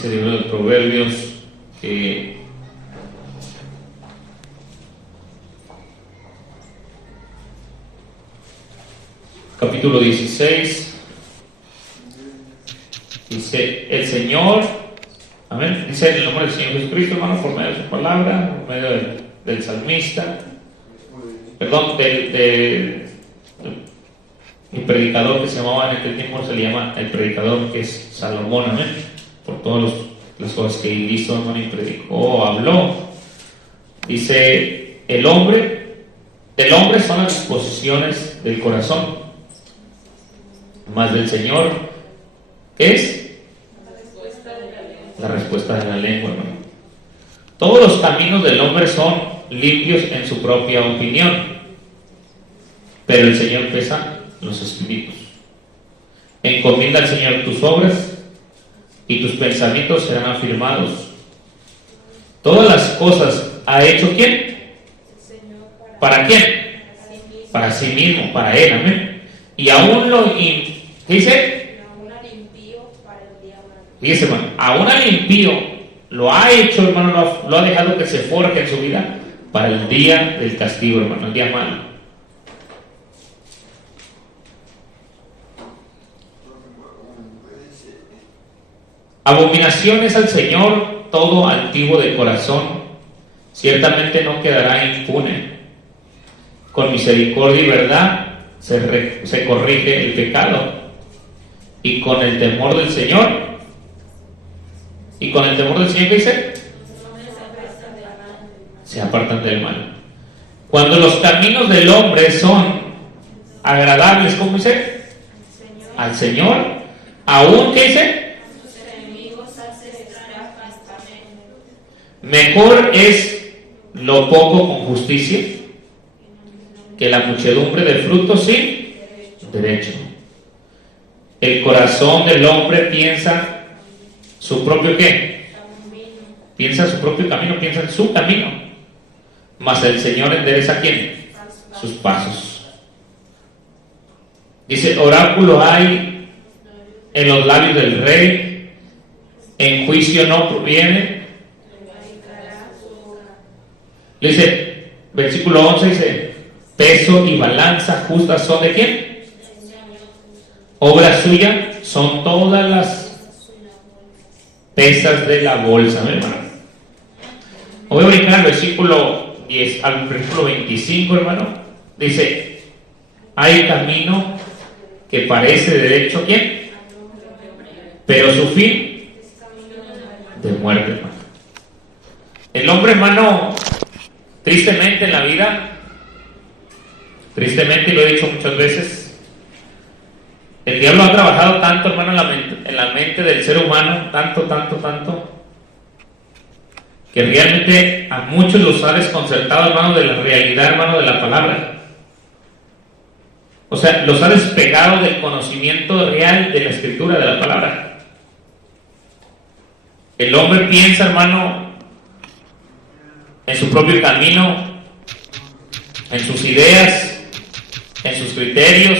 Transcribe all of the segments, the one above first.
Dice el libro de Proverbios que capítulo 16, dice el Señor, amén, dice en el nombre del Señor Jesucristo, hermano, por medio de su palabra, por medio del salmista, perdón, del predicador que se llamaba en aquel tiempo, se le llama el predicador, que es Salomón, amén, por todas las cosas que hizo, hermano, y predicó, habló. Dice, del hombre son las disposiciones del corazón, mas del Señor, ¿qué es? La respuesta de la lengua, hermano. Todos los caminos del hombre son limpios en su propia opinión, pero el Señor pesa los espíritus. Encomienda al Señor tus obras y tus pensamientos serán afirmados. Todas las cosas ha hecho ¿quién? ¿Para quién? Para sí mismo, para Él, amén. Y aún ¿qué dice? Fíjese, hermano, aún al impío lo ha hecho, hermano, lo ha dejado que se forje en su vida para el día del castigo, hermano, el día malo. Abominación es al Señor todo altivo de corazón, ciertamente no quedará impune. Con misericordia y verdad se corrige el pecado, y con el temor del Señor, ¿qué dice? Se apartan del mal. Cuando los caminos del hombre son agradables, ¿cómo dice? Al Señor, aún, ¿qué dice? Mejor es lo poco con justicia que la muchedumbre de frutos sin derecho. El corazón del hombre piensa su propio ¿qué? Piensa su propio camino, piensa en su camino. Mas el Señor endereza ¿quién? Sus pasos. Dice, oráculo hay en los labios del rey, en juicio no proviene. Dice, versículo 11 dice, peso y balanza justas son ¿de quién? Obra suya son todas las pesas de la bolsa, ¿no, hermano? Voy a brincar al versículo 10, al versículo 25, hermano. Dice, hay camino que parece derecho, ¿quién? Pero su fin de muerte, hermano. El hombre, hermano, tristemente en la vida, tristemente, y lo he dicho muchas veces, el diablo ha trabajado tanto, hermano, en la mente del ser humano, tanto, que realmente a muchos los ha desconcertado, hermano, de la realidad, hermano, de la palabra. O sea, los ha despegado del conocimiento real de la escritura, de la palabra. El hombre piensa, hermano, en su propio camino, en sus ideas, en sus criterios.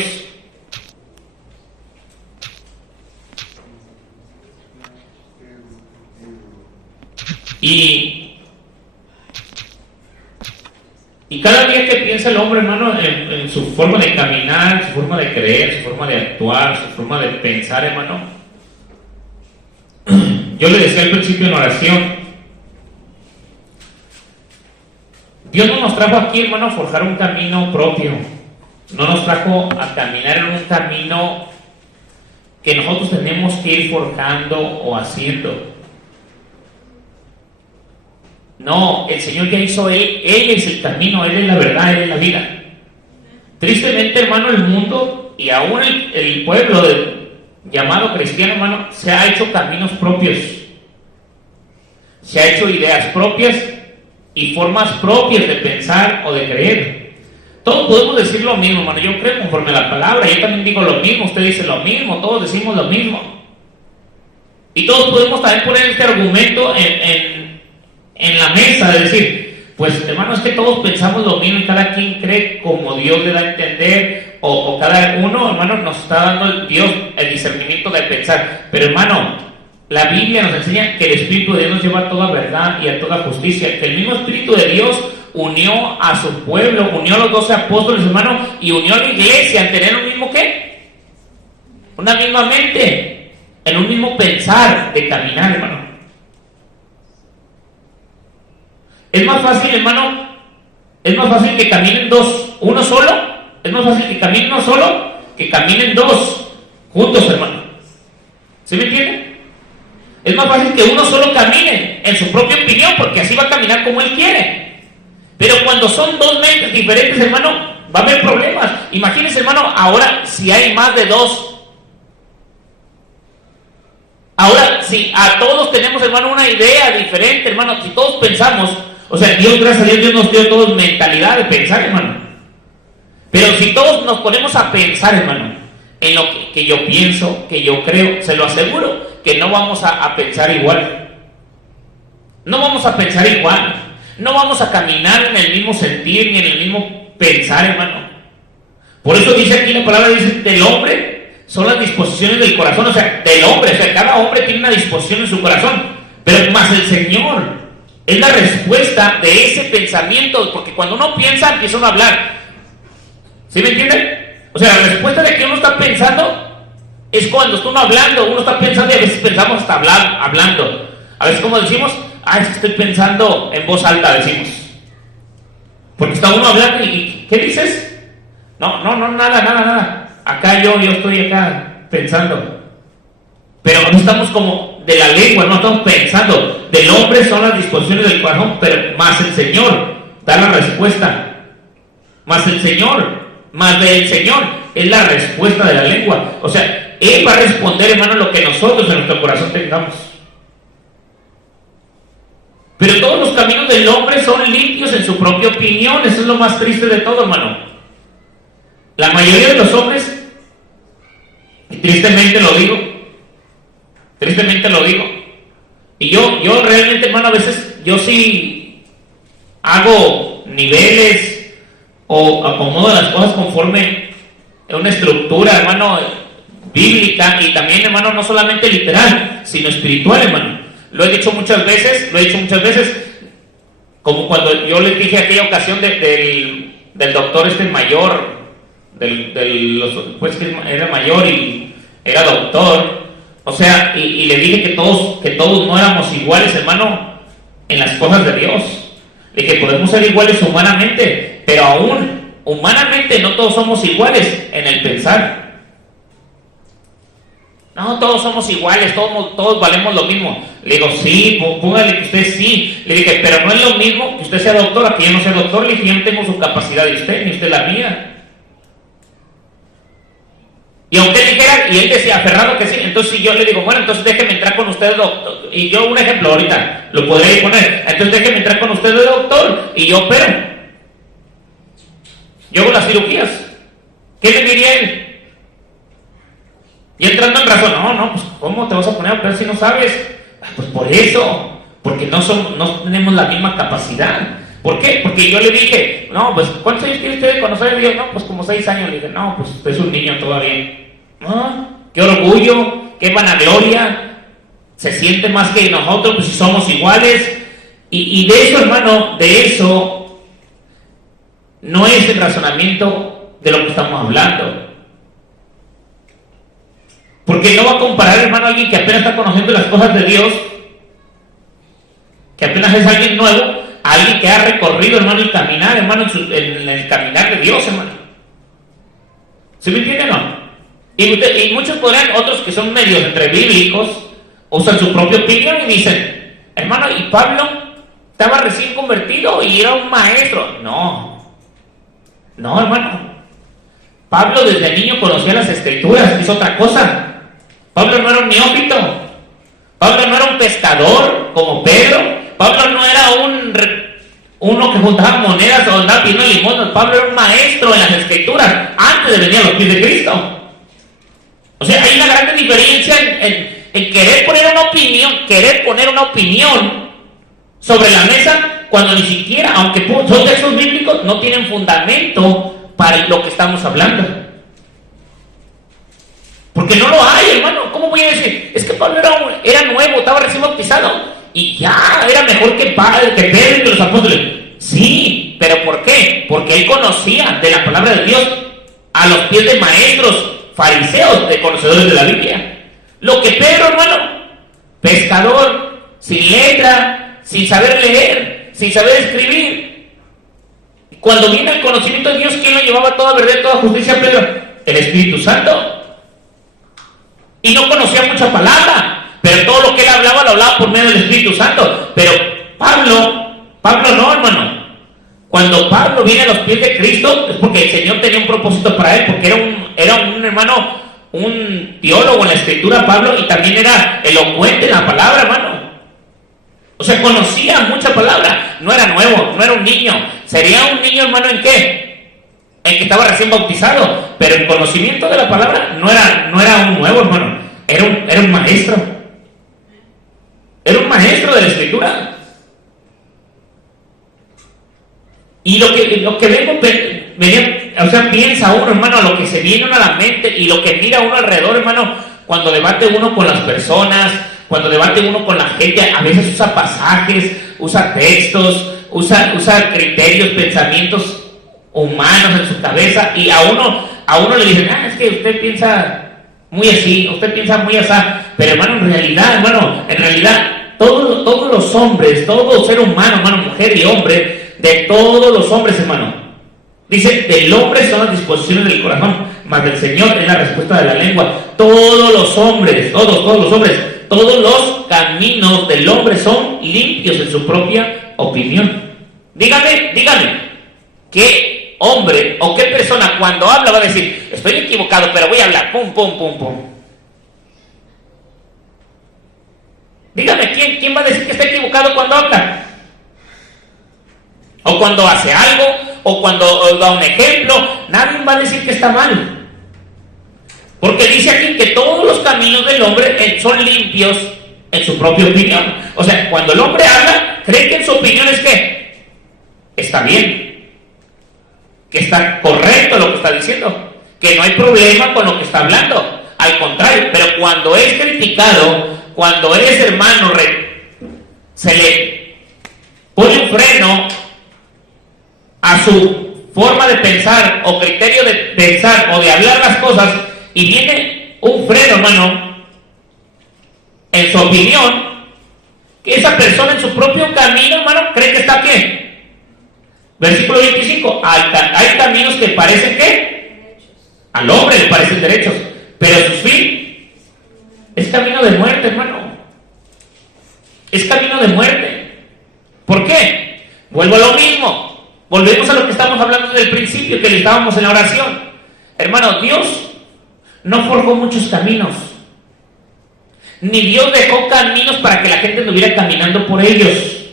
Y cada día que piensa el hombre, hermano, en su forma de caminar, su forma de creer, su forma de actuar, su forma de pensar, hermano. Yo le decía al principio en oración, Dios no nos trajo aquí, hermano, a forjar un camino propio. No nos trajo a caminar en un camino que nosotros tenemos que ir forjando o haciendo. No, el Señor ya hizo Él es el camino, Él es la verdad, Él es la vida. Tristemente, hermano, el mundo y aún el pueblo llamado cristiano, hermano, se ha hecho caminos propios, se ha hecho ideas propias y formas propias de pensar o de creer. Todos podemos decir lo mismo, hermano. Yo creo conforme a la palabra, yo también digo lo mismo, usted dice lo mismo, todos decimos lo mismo. Y todos podemos también poner este argumento en la mesa, de decir, pues hermano, es que todos pensamos lo mismo y cada quien cree como Dios le da a entender, o cada uno, hermano, nos está dando Dios el discernimiento de pensar. Pero hermano, La Biblia nos enseña que el Espíritu de Dios nos lleva a toda verdad y a toda justicia, que el mismo Espíritu de Dios unió a su pueblo, unió a los 12 apóstoles, hermano, y unió a la iglesia al tener un mismo ¿qué? Una misma mente, en un mismo pensar de caminar, hermano. Es más fácil, hermano, es más fácil que caminen dos, uno solo, es más fácil que caminen uno solo, que caminen dos juntos, hermano. ¿Sí me entienden? Es más fácil que uno solo camine en su propia opinión, porque así va a caminar como él quiere. Pero cuando son dos mentes diferentes, hermano, va a haber problemas. Imagínense, hermano, ahora si hay más de dos. Ahora, si a todos tenemos, hermano, una idea diferente, hermano, si todos pensamos, o sea, Dios, gracias a Dios, Dios nos dio a todos mentalidad de pensar, hermano. Pero si todos nos ponemos a pensar, hermano, en lo que yo pienso, que yo creo, se lo aseguro, que no vamos a pensar igual. No vamos a pensar igual. No vamos a caminar en el mismo sentir ni en el mismo pensar, hermano. Por eso dice aquí la palabra, dice, del hombre son las disposiciones del corazón. O sea, del hombre, o sea, cada hombre tiene una disposición en su corazón. Pero más el Señor es la respuesta de ese pensamiento. Porque cuando uno piensa, empieza uno a hablar. ¿Sí me entienden? O sea, la respuesta de que uno está pensando es cuando está uno hablando. Uno está pensando y a veces pensamos hasta hablando. A veces como decimos, es que estoy pensando en voz alta, decimos. Porque está uno hablando y ¿qué dices? No, nada. Acá yo estoy acá pensando. Pero no estamos como de la lengua, no estamos pensando. Del hombre son las disposiciones del corazón, pero más el Señor da la respuesta. Más del Señor es la respuesta de la lengua. O sea, Él va a responder, hermano, lo que nosotros en nuestro corazón tengamos. Pero todos los caminos del hombre son limpios en su propia opinión. Eso es lo más triste de todo, hermano. La mayoría de los hombres, y tristemente lo digo, y yo realmente, hermano, a veces yo sí hago niveles o acomodo las cosas conforme a una estructura, hermano, bíblica, y también, hermano, no solamente literal, sino espiritual, hermano. Lo he dicho muchas veces, como cuando yo les dije aquella ocasión del doctor mayor, pues que era mayor y era doctor, o sea, y le dije que todos no éramos iguales, hermano, en las cosas de Dios, y que podemos ser iguales humanamente, pero aún humanamente no todos somos iguales en el pensar. No, todos somos iguales, todos valemos lo mismo. Le digo, sí, póngale que usted sí. Le dije, pero no es lo mismo que usted sea doctora, que yo no sea doctor. Le dije, yo no tengo su capacidad de usted, ni usted la mía. Y aunque él dijera, y él decía, aferrado que sí, entonces si yo le digo, bueno, entonces déjeme entrar con usted, doctor. Y yo un ejemplo ahorita, lo podría poner. Entonces déjeme entrar con usted, doctor, y yo opero. Yo hago las cirugías. ¿Qué le diría él? Y entrando en razón, no, pues ¿cómo te vas a poner a operar si no sabes? Pues por eso, porque no tenemos la misma capacidad. ¿Por qué? Porque yo le dije, no, pues ¿cuántos años tiene usted de conocer a Dios? No, pues como 6 años. Le dije, no, pues usted es un niño todavía. Qué orgullo, qué vanagloria. Se siente más que nosotros, pues si somos iguales. Y de eso, hermano, de eso no es el razonamiento de lo que estamos hablando. Porque no va a comparar, hermano, a alguien que apenas está conociendo las cosas de Dios, que apenas es alguien nuevo, a alguien que ha recorrido, hermano, el caminar, hermano, en el caminar de Dios, hermano. ¿Sí me entienden o no? Y muchos podrán, otros que son medios entre bíblicos, usan su propia opinión y dicen, hermano, y Pablo estaba recién convertido y era un maestro. No, hermano. Pablo desde niño conocía las escrituras, es otra cosa. Pablo no era un neófito. Pablo no era un pescador como Pedro. Pablo no era uno que juntaba monedas o andaba pidiendo limosnas. Pablo era un maestro en las escrituras antes de venir a los pies de Cristo. O sea, hay una gran diferencia en querer poner una opinión sobre la mesa cuando ni siquiera, aunque son textos bíblicos, no tienen fundamento para lo que estamos hablando. Porque no lo hay, hermano. ¿Cómo voy a decir? Es que Pablo era nuevo, estaba recién bautizado y ya era mejor que Pedro y que los apóstoles. Sí, pero ¿por qué? Porque él conocía de la palabra de Dios a los pies de maestros, fariseos, de conocedores de la Biblia. Lo que Pedro, hermano, pescador, sin letra, sin saber leer, sin saber escribir. Cuando viene el conocimiento de Dios, ¿quién lo llevaba a toda verdad y toda justicia a Pedro? El Espíritu Santo. Y no conocía mucha palabra, pero todo lo que él hablaba, lo hablaba por medio del Espíritu Santo. Pero Pablo no, hermano. Cuando Pablo viene a los pies de Cristo, es porque el Señor tenía un propósito para él, porque era un hermano, un teólogo en la Escritura, Pablo, y también era elocuente en la palabra, hermano. O sea, conocía mucha palabra, no era nuevo, no era un niño. Sería un niño, hermano, ¿en qué? En que estaba recién bautizado, pero el conocimiento de la palabra no era un nuevo, hermano, era un maestro. Era un maestro de la Escritura. Y lo que piensa uno, hermano, a lo que se viene uno a la mente y lo que mira uno alrededor, hermano, cuando debate uno con las personas, cuando debate uno con la gente, a veces usa pasajes, usa textos, usa criterios, pensamientos humanos en su cabeza, y a uno le dicen, es que usted piensa muy así, usted piensa muy así, pero hermano, en realidad, todos los hombres, todo ser humano, hermano, mujer y hombre, de todos los hombres, hermano, dice, del hombre son las disposiciones del corazón, mas del Señor es la respuesta de la lengua. Todos los hombres, todos los hombres, todos los caminos del hombre son limpios en su propia opinión. Dígame, ¿qué hombre o qué persona cuando habla va a decir, estoy equivocado, pero voy a hablar, pum, pum, pum, pum? Dígame, ¿quién va a decir que está equivocado cuando habla? O cuando hace algo, o cuando da un ejemplo, nadie va a decir que está mal. Porque dice aquí que todos los caminos del hombre son limpios en su propia opinión. O sea, cuando el hombre habla, cree que en su opinión es que está bien, que está correcto lo que está diciendo, que no hay problema con lo que está hablando. Al contrario, pero cuando es criticado, cuando es hermano, se le pone un freno a su forma de pensar o criterio de pensar o de hablar las cosas, y viene un freno, hermano, en su opinión, que esa persona en su propio camino, hermano, cree que está bien. Versículo 25, hay caminos que parecen que al hombre le parecen derechos, pero su fin es camino de muerte, hermano. Es camino de muerte. ¿Por qué? Vuelvo a lo mismo. Volvemos a lo que estamos hablando desde el principio, que le estábamos en la oración. Hermano, Dios no forjó muchos caminos, ni Dios dejó caminos para que la gente estuviera caminando por ellos.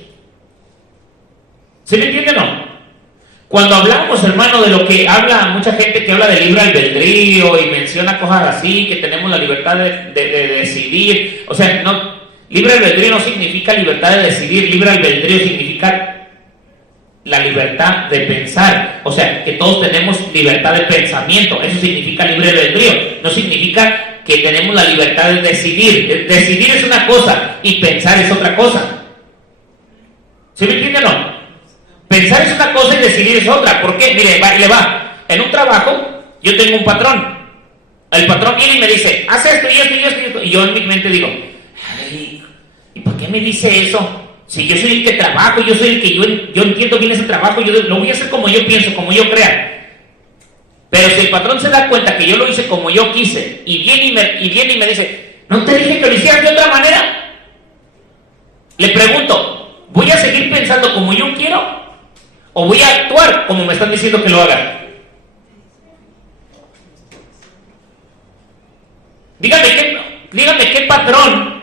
¿Sí me entiende o no? Cuando hablamos, hermano, de lo que habla mucha gente que habla de libre albedrío y menciona cosas así, que tenemos la libertad de decidir, o sea, no, libre albedrío no significa libertad de decidir, libre albedrío significa la libertad de pensar, o sea, que todos tenemos libertad de pensamiento. Eso significa libre albedrío, no significa que tenemos la libertad de decidir. Decidir es una cosa y pensar es otra cosa. ¿Sí me entienden o no? Pensar es una cosa y decidir es otra. ¿Por qué? Mire, le va. En un trabajo, yo tengo un patrón. El patrón viene y me dice, haz esto y esto y esto y esto. Y yo en mi mente digo, ay, ¿y por qué me dice eso? Si yo soy el que trabajo, yo soy el que yo entiendo bien ese trabajo, yo lo voy a hacer como yo pienso, como yo crea. Pero si el patrón se da cuenta que yo lo hice como yo quise y viene y me dice, ¿no te dije que lo hicieras de otra manera? Le pregunto, ¿voy a seguir pensando como yo quiero o voy a actuar como me están diciendo que lo haga? Dígame qué patrón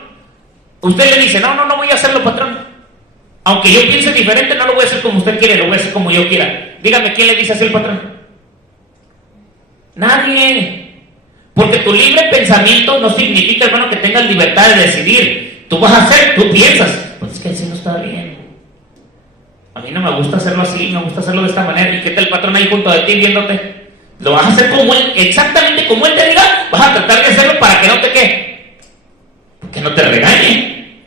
usted le dice, no voy a hacerlo, patrón. Aunque yo piense diferente, no lo voy a hacer como usted quiere, lo voy a hacer como yo quiera. Dígame, ¿quién le dice así al patrón? Nadie. Porque tu libre pensamiento no significa, hermano, que tengas libertad de decidir. Tú vas a hacer, tú piensas, pues es que así no está bien. A mí no me gusta hacerlo así, me gusta hacerlo de esta manera. ¿Y qué tal el patrón ahí junto a ti viéndote? Lo vas a hacer como él, exactamente como él te diga, vas a tratar de hacerlo para que no te qué, que no te regañe.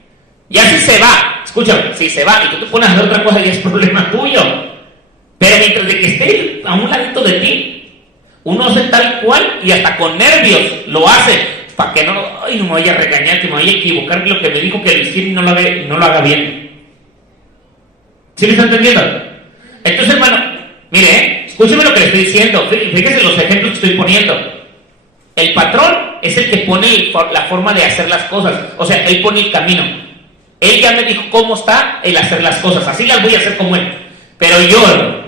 Ya si se va, escúchame, si se va y tú te pones a hacer otra cosa, ya es problema tuyo. Pero mientras de que esté a un ladito de ti, uno hace tal cual y hasta con nervios lo hace, para que no me vaya a regañar, que me vaya a equivocar, que lo que me dijo que lo hiciera y no lo haga bien. ¿Sí me está entendiendo? Entonces, hermano, mire, escúcheme lo que le estoy diciendo, fíjese los ejemplos que estoy poniendo. El patrón es el que pone la forma de hacer las cosas, o sea, él pone el camino. Él ya me dijo cómo está el hacer las cosas, así las voy a hacer como él. Pero yo,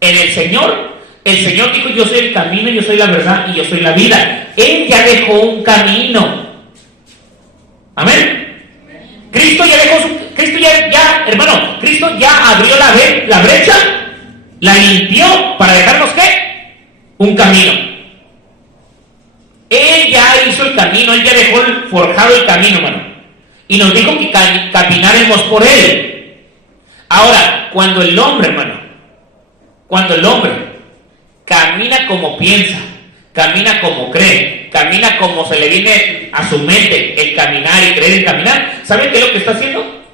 en el Señor dijo, yo soy el camino, yo soy la verdad y yo soy la vida. Él ya dejó un camino. Amén. Cristo ya dejó Cristo hermano, Cristo ya abrió la brecha, la limpió para dejarnos ¿qué? Un camino. Él ya hizo el camino, Él ya dejó forjado el camino, hermano. Y nos dijo que camináramos por Él. Ahora, cuando el hombre camina como piensa, camina como cree, camina como se le viene a su mente el caminar y creer en caminar, ¿saben qué es lo que está haciendo?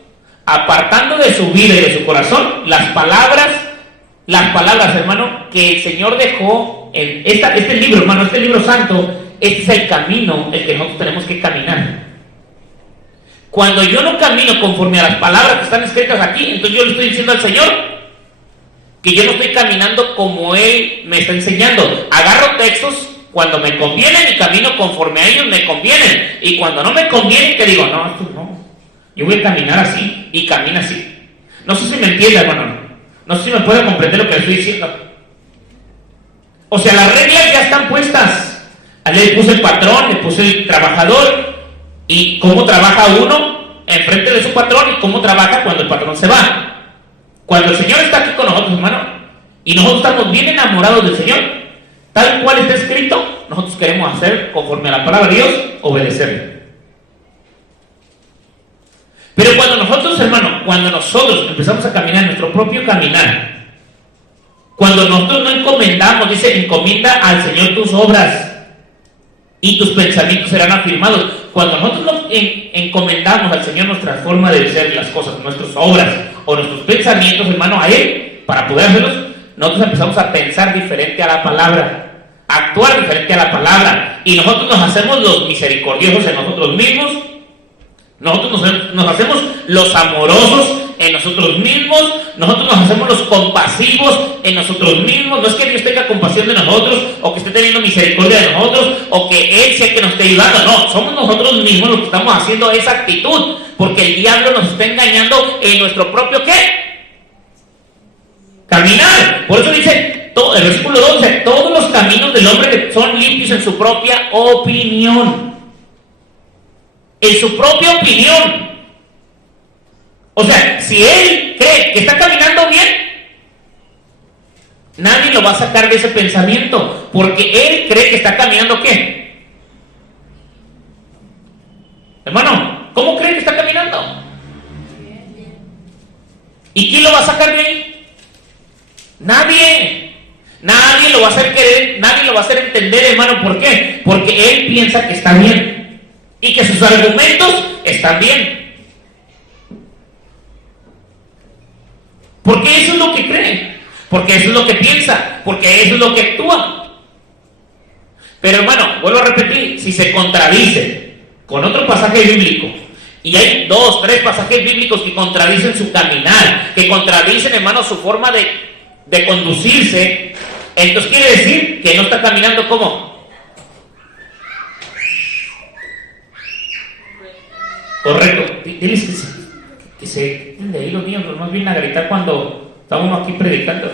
Apartando de su vida y de su corazón las palabras, hermano, que el Señor dejó en este libro, hermano, este libro santo. Este es el camino el que nosotros tenemos que caminar. Cuando yo no camino conforme a las palabras que están escritas aquí, entonces yo le estoy diciendo al Señor que yo no estoy caminando como Él me está enseñando. Agarro textos cuando me convienen y camino conforme a ellos me convienen. Y cuando no me conviene, que digo, no, esto no. Yo voy a caminar así y camina así. No sé si me entiende, hermano. No sé si me puede comprender lo que le estoy diciendo. O sea, las reglas ya están puestas. Le puse el patrón, le puse el trabajador y cómo trabaja uno enfrente de su patrón y cómo trabaja cuando el patrón se va. Cuando el Señor está aquí con nosotros, hermano, y nosotros estamos bien enamorados del Señor, tal cual está escrito, nosotros queremos hacer conforme a la palabra de Dios, obedecerle. Pero cuando nosotros empezamos a caminar nuestro propio caminar, cuando nosotros no encomendamos, dice, encomienda al Señor tus obras y tus pensamientos serán afirmados. Cuando nosotros nos encomendamos al Señor nuestra forma de hacer las cosas, nuestras obras o nuestros pensamientos, hermano, a Él, para poder hacerlos, nosotros empezamos a pensar diferente a la palabra, a actuar diferente a la palabra, y nosotros nos hacemos los misericordiosos en nosotros mismos, nosotros nos hacemos los amorosos en nosotros mismos, nosotros nos hacemos los compasivos en nosotros mismos. No es que Dios tenga compasión de nosotros o que esté teniendo misericordia de nosotros o que Él sea el que nos esté ayudando, no, somos nosotros mismos los que estamos haciendo esa actitud, porque el diablo nos está engañando en nuestro propio ¿qué? Caminar. Por eso dice el versículo 12, todos los caminos del hombre son limpios en su propia opinión. En su propia opinión. O sea, si él cree que está caminando bien, nadie lo va a sacar de ese pensamiento, porque él cree que está caminando ¿qué? Hermano, ¿cómo cree que está caminando? ¿Y quién lo va a sacar de ahí? Nadie. Nadie lo va a hacer querer, nadie lo va a hacer entender, hermano. ¿Por qué? Porque él piensa que está bien y que sus argumentos están bien. Porque eso es lo que cree, porque eso es lo que piensa, porque eso es lo que actúa. Pero hermano, vuelvo a repetir, si se contradice con otro pasaje bíblico, y hay 2, 3 pasajes bíblicos que contradicen su caminar, que contradicen, hermano, su forma de conducirse, entonces quiere decir que no está caminando como correcto. Diles que se de ahí los niños nos vienen a gritar cuando estamos aquí predicando.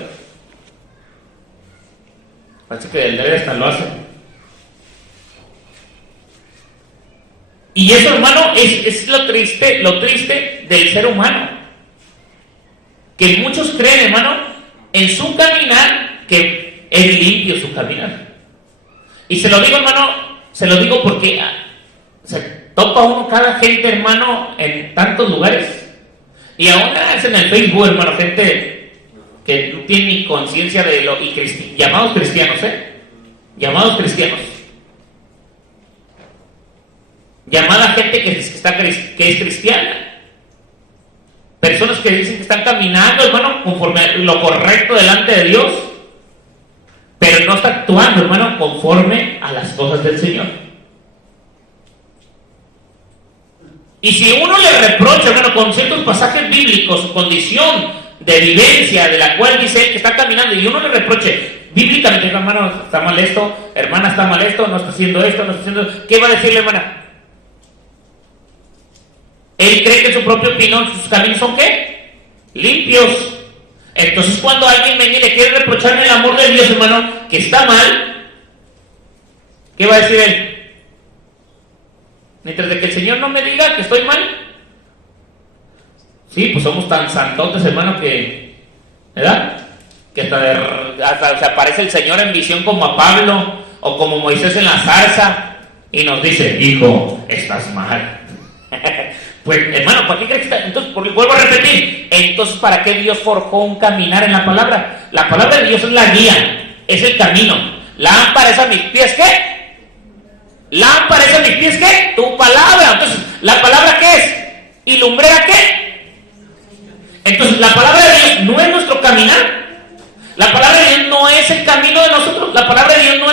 Parece que el deber hasta lo hace. Y eso, hermano, es lo triste del ser humano, que muchos creen, hermano, en su caminar que es limpio su caminar. Y se lo digo, hermano, porque se topa uno cada gente, hermano, en tantos lugares. Y aún es en el Facebook, hermano, gente que no tiene ni conciencia de llamados cristianos, llamados cristianos. llamada gente que es cristiana. Personas que dicen que están caminando, hermano, conforme a lo correcto delante de Dios, pero no está actuando, hermano, conforme a las cosas del Señor. Y si uno le reprocha, hermano, con ciertos pasajes bíblicos, su condición de vivencia de la cual dice él que está caminando, y uno le reproche bíblicamente, hermano, está mal esto, hermana, está mal esto, no está haciendo esto, no está haciendo esto, ¿qué va a decirle, hermana? Él cree que su propia opinión, sus caminos son ¿qué? Limpios. Entonces cuando alguien viene y le quiere reprochar el amor de Dios, hermano, que está mal, ¿qué va a decir él? Mientras de que el Señor no me diga que estoy mal. Sí, pues somos tan santotes, hermano, que, ¿verdad? Que hasta se aparece el Señor en visión como a Pablo o como Moisés en la zarza y nos dice, hijo, estás mal. Pues, hermano, ¿para qué crees que está? Entonces, vuelvo a repetir, entonces, ¿para qué Dios forjó un caminar en la palabra? La palabra de Dios es la guía, es el camino. Lámpara es a mis pies, ¿qué? Lámpara es a mis pies, ¿qué? Tu palabra. Entonces, ¿la palabra qué es? ¿Y lumbrera qué? Entonces, la palabra de Dios no es nuestro caminar. La palabra de Dios no es el camino de nosotros. La palabra de Dios no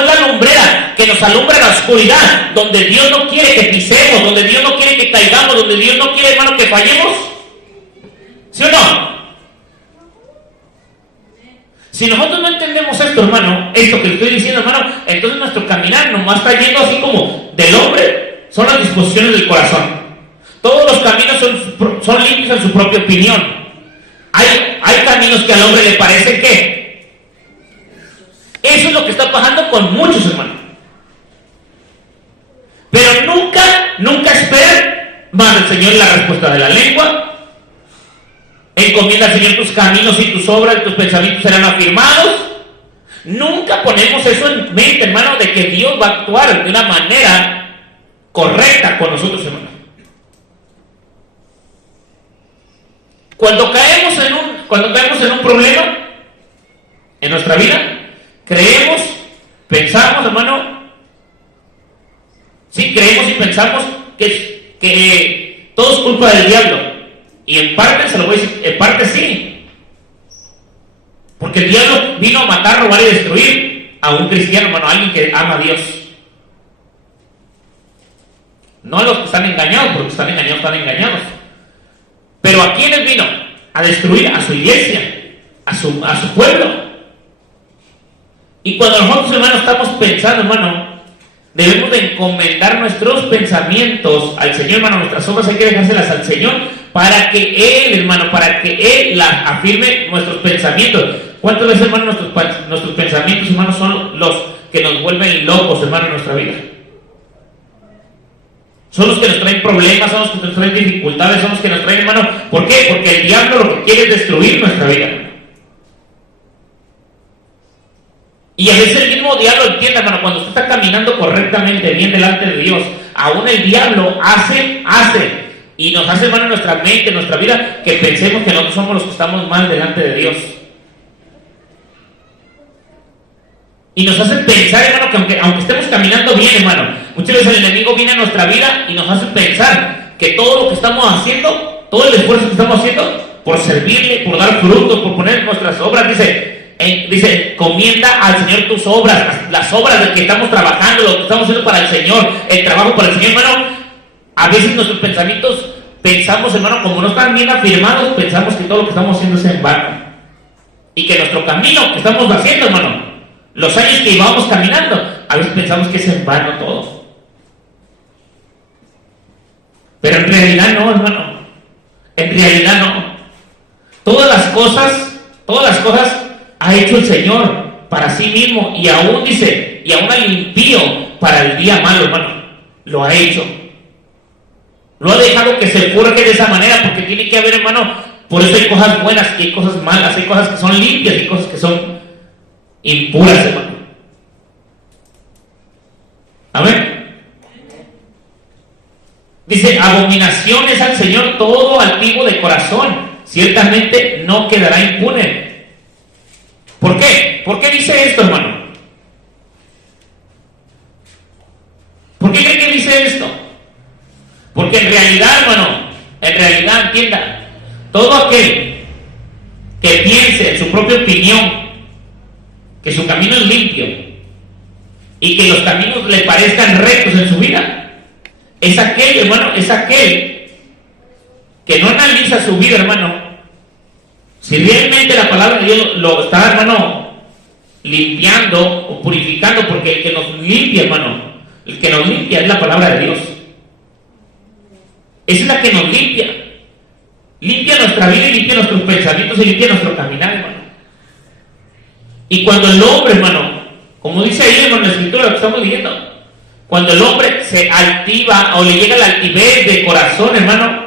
es la lumbrera que nos alumbra en la oscuridad, donde Dios no quiere que pisemos, donde Dios no quiere que caigamos, donde Dios no quiere, hermano, que fallemos. ¿Sí o no? Si nosotros no entendemos esto, hermano, esto que le estoy diciendo, hermano, entonces nuestro caminar nomás está yendo así como del hombre. Son las disposiciones del corazón. Todos los caminos son limpios en su propia opinión. Hay caminos que al hombre le parecen que. Eso es lo que está pasando con muchos, hermanos. Pero nunca esperen más del Señor la respuesta de la lengua. Encomienda al Señor tus caminos y tus obras, tus pensamientos serán afirmados. Nunca ponemos eso en mente, hermano, de que Dios va a actuar de una manera correcta con nosotros, hermano. Cuando caemos en un problema en nuestra vida, pensamos, hermano, sí, creemos y pensamos que todo es culpa del diablo. Y en parte, se lo voy a decir, en parte sí. Porque el diablo vino a matar, robar y destruir a un cristiano, hermano, a alguien que ama a Dios. No a los que están engañados, porque están engañados. Pero ¿a quiénes vino? A destruir a su iglesia, a su pueblo. Y cuando nosotros, hermano, estamos pensando, hermano, debemos de encomendar nuestros pensamientos al Señor, hermano. Nuestras obras hay que dejárselas al Señor para que Él, hermano, las afirme nuestros pensamientos. ¿Cuántas veces, hermano, nuestros pensamientos, hermano, son los que nos vuelven locos, hermano, en nuestra vida? Son los que nos traen problemas, son los que nos traen dificultades, son los que nos traen, hermano. ¿Por qué? Porque el diablo lo que quiere es destruir nuestra vida. Y a veces el mismo diablo entiende, hermano, cuando usted está caminando correctamente, bien delante de Dios, aún el diablo hace, y nos hace, hermano, en nuestra mente, en nuestra vida, que pensemos que nosotros somos los que estamos mal delante de Dios. Y nos hace pensar, hermano, que aunque estemos caminando bien, hermano, muchas veces el enemigo viene a nuestra vida y nos hace pensar que todo lo que estamos haciendo, todo el esfuerzo que estamos haciendo por servirle, por dar frutos, por poner nuestras obras, dice, comienda al Señor tus obras, las obras de que estamos trabajando, lo que estamos haciendo para el Señor, el trabajo para el Señor, hermano. A veces nuestros pensamientos, pensamos, hermano, como no están bien afirmados, pensamos que todo lo que estamos haciendo es en vano. Y que nuestro camino que estamos haciendo, hermano, los años que íbamos caminando, a veces pensamos que es en vano todo. Pero en realidad no, hermano. En realidad no. Todas las cosas ha hecho el Señor para sí mismo. Y aún dice, y aún al impío para el día malo, hermano. Lo ha hecho. Lo ha dejado que se forje de esa manera, porque tiene que haber, hermano. Por eso hay cosas buenas y hay cosas malas. Hay cosas que son limpias y cosas que son impuras, hermano. Amén. Dice, abominaciones al Señor todo altivo de corazón, ciertamente no quedará impune. ¿Por qué? ¿Por qué dice esto, hermano? ¿Por qué cree que dice esto? Porque en realidad, hermano, entienda, todo aquel que piense en su propia opinión que su camino es limpio y que los caminos le parezcan rectos en su vida, es aquel, hermano, que no analiza su vida, hermano. Si realmente la palabra de Dios lo está, hermano, limpiando o purificando, porque el que nos limpia, hermano, el que nos limpia es la palabra de Dios. Esa es la que nos limpia. Limpia nuestra vida y limpia nuestros pensamientos y limpia nuestro caminar, hermano. Y cuando el hombre, hermano, como dice ahí, hermano, en la escritura, lo que estamos leyendo, cuando el hombre se altiva o le llega la altivez de corazón, hermano,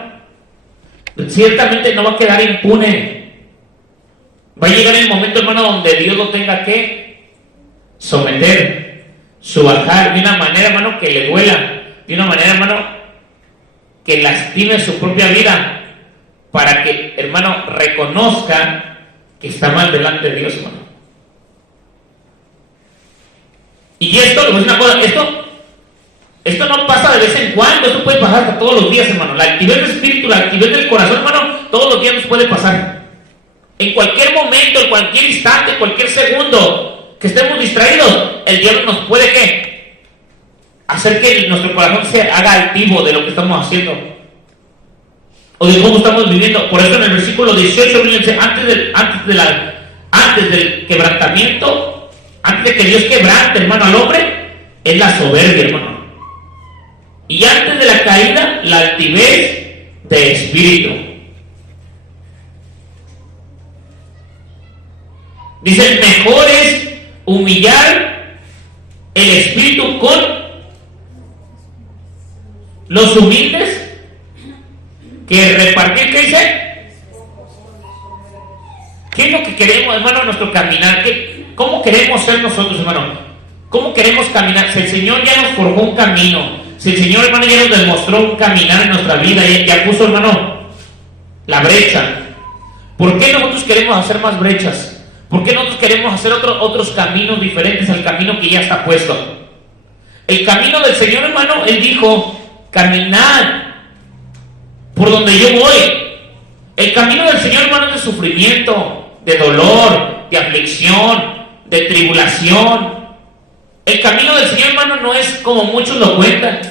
ciertamente no va a quedar impune. Va a llegar el momento, hermano, donde Dios lo tenga que someter, subajar de una manera, hermano, que le duela, de una manera, hermano, que lastime su propia vida, para que, hermano, reconozca que está mal delante de Dios, hermano. Y esto, les voy a decir una cosa, esto no pasa de vez en cuando, esto puede pasar hasta todos los días, hermano. La actividad del espíritu, la actividad del corazón, hermano, todos los días nos puede pasar. En cualquier momento, en cualquier instante, en cualquier segundo que estemos distraídos, el diablo nos puede, ¿qué? Hacer que nuestro corazón se haga altivo de lo que estamos haciendo o de cómo estamos viviendo. Por eso en el versículo 18 dice, antes del quebrantamiento, antes de que Dios quebrante, hermano, al hombre, es la soberbia, hermano. Y antes de la caída, la altivez de espíritu. Dice, mejor es humillar el espíritu con los humildes que repartir, ¿qué dice? ¿Qué es lo que queremos, hermano, en nuestro caminar? ¿Cómo queremos ser nosotros, hermano? ¿Cómo queremos caminar? Si el Señor ya nos forjó un camino, si el Señor, hermano, ya nos demostró un caminar en nuestra vida, ya puso, hermano, la brecha, ¿por qué nosotros queremos hacer más brechas? ¿Por qué nosotros queremos hacer otros caminos diferentes al camino que ya está puesto? El camino del Señor, hermano, Él dijo, caminad por donde yo voy. El camino del Señor, hermano, es de sufrimiento, de dolor, de aflicción, de tribulación. El camino del Señor, hermano, no es como muchos lo cuentan.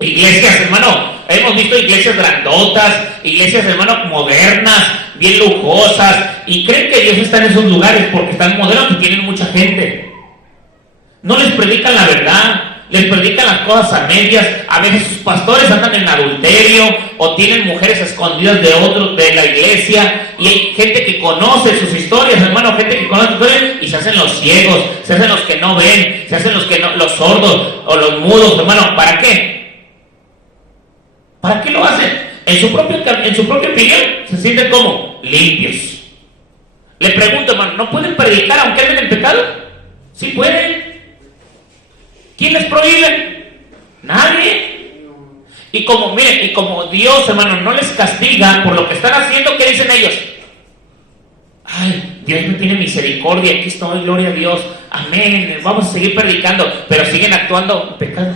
Iglesias, hermano, hemos visto iglesias grandotas, iglesias, hermano, modernas, bien lujosas, y creen que Dios está en esos lugares porque están modelos y tienen mucha gente. No les predican la verdad, les predican las cosas a medias. A veces sus pastores andan en adulterio o tienen mujeres escondidas de otros de la iglesia, y hay gente que conoce sus historias, hermano, gente que conoce sus historias y se hacen los ciegos, se hacen los que no ven, se hacen los sordos o los mudos, hermano. ¿Para qué? ¿Para qué lo hacen? En su propia opinión se sienten como limpios. Le pregunto, hermano, ¿no pueden predicar aunque anden en pecado? ¿Sí pueden? ¿Quién les prohíbe? Nadie. Y como Dios, hermano, no les castiga por lo que están haciendo, ¿qué dicen ellos? Ay, Dios no tiene misericordia, aquí estoy, gloria a Dios, amén, vamos a seguir predicando, pero siguen actuando en pecado.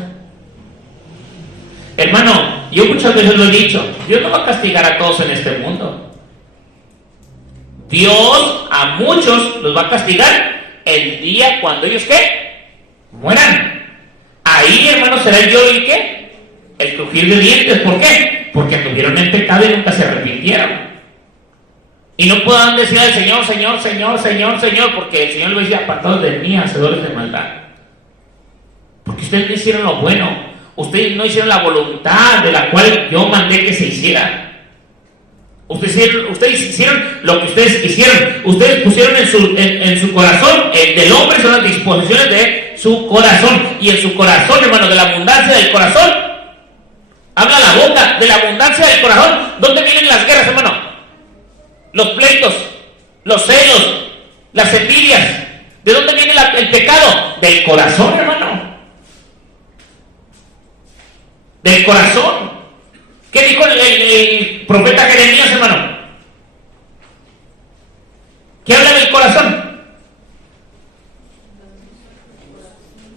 Hermano, yo muchas veces lo he dicho, Dios no va a castigar a todos en este mundo. Dios a muchos los va a castigar el día cuando ellos, ¿qué? Mueran. Ahí, hermano, será el lloro y ¿qué? El crujir de dientes. ¿Por qué? Porque anduvieron en pecado y nunca se arrepintieron. Y no puedan decir al Señor, Señor, Señor, Señor, Señor, porque el Señor les decía, apartados de mí, hacedores de maldad. Porque ustedes no hicieron lo bueno. Ustedes no hicieron la voluntad de la cual yo mandé que se hiciera. Ustedes hicieron lo que ustedes quisieron. Ustedes pusieron en su corazón, el del hombre son las disposiciones de su corazón. Y en su corazón, hermano, de la abundancia del corazón, habla la boca, de la abundancia del corazón. ¿Dónde vienen las guerras, hermano? Los pleitos, los celos, las envidias. ¿De dónde viene el pecado? Del corazón, hermano. Del corazón. ¿Qué dijo el profeta Jeremías, hermano? ¿Qué habla del corazón?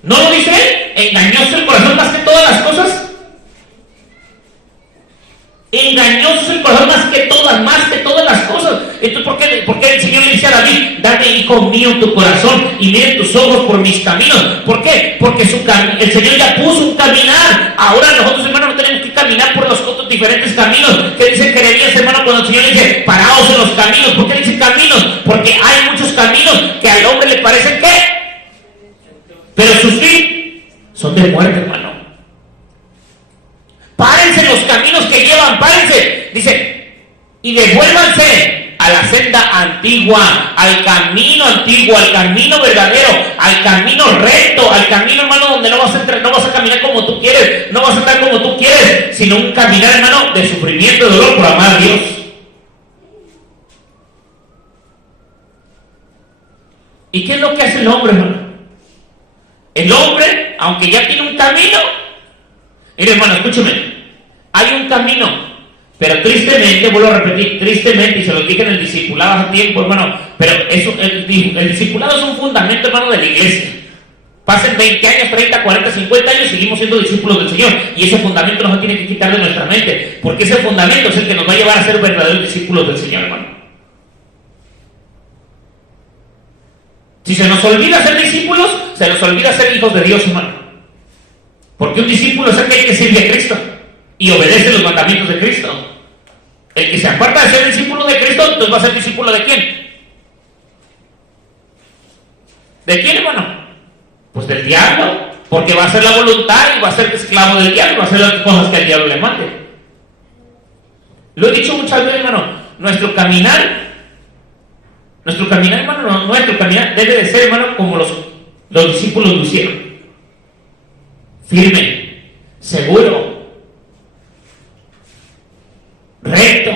¿No lo dice él? ¿Engañoso el corazón más que todas las cosas? qué el Señor le dice a David, dame, hijo mío, tu corazón y miren tus ojos por mis caminos? ¿Por qué? Porque el Señor ya puso un caminar. Ahora nosotros, hermanos, no tenemos que caminar por los otros diferentes caminos. ¿Qué dice Jeremías, hermano, cuando el Señor le dice, paraos en los caminos? ¿Por qué dice caminos? Porque hay muchos caminos que al hombre le parecen ¿qué? Pero sus fin son de muerte, hermano. Párense en los caminos que llevan, párense. Dice, y devuélvanse a la senda antigua, al camino antiguo, al camino verdadero, al camino recto, al camino, hermano, donde no vas a caminar como tú quieres, no vas a estar como tú quieres, sino un caminar, hermano, de sufrimiento, de dolor por amar a Dios. ¿Y qué es lo que hace el hombre, hermano? El hombre, aunque ya tiene un camino, mire, hermano, escúcheme, hay un camino, pero tristemente, vuelvo a repetir, tristemente, y se lo dije en el discipulado hace tiempo, hermano, pero eso, el discipulado es un fundamento, hermano, de la iglesia. Pasen 20 años, 30, 40, 50 años, seguimos siendo discípulos del Señor, y ese fundamento no se tiene que quitar de nuestra mente, porque ese fundamento es el que nos va a llevar a ser verdaderos discípulos del Señor, hermano. Si se nos olvida ser discípulos, se nos olvida ser hijos de Dios, hermano. Porque un discípulo es aquel que sirve a Cristo y obedece los mandamientos de Cristo. El que se aparta de ser discípulo de Cristo, entonces va a ser discípulo ¿de quién? ¿De quién, hermano? Pues del diablo, porque va a hacer la voluntad y va a ser esclavo del diablo, va a hacer las cosas que el diablo le mande. Lo he dicho muchas veces, hermano, nuestro caminar, hermano, nuestro caminar debe de ser, hermano, como los discípulos lo hicieron. Firme, seguro, recto.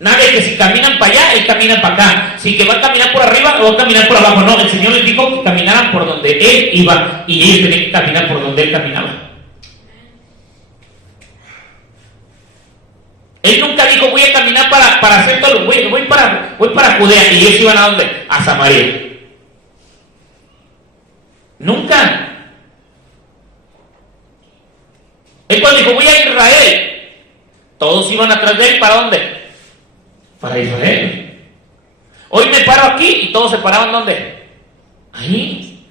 Nada de que si caminan para allá, él camina para acá. Si que va a caminar por arriba o va a caminar por abajo. No, el Señor les dijo que caminaran por donde él iba y ellos tenían que caminar por donde él caminaba. Él nunca dijo, voy a caminar para hacer todo, voy para Judea, y ellos iban a ¿dónde? A Samaria. Nunca. Él cuando dijo, voy a Israel, todos iban atrás de él, ¿para dónde? Para Israel. Hoy me paro aquí y todos se paraban ¿dónde? Ahí.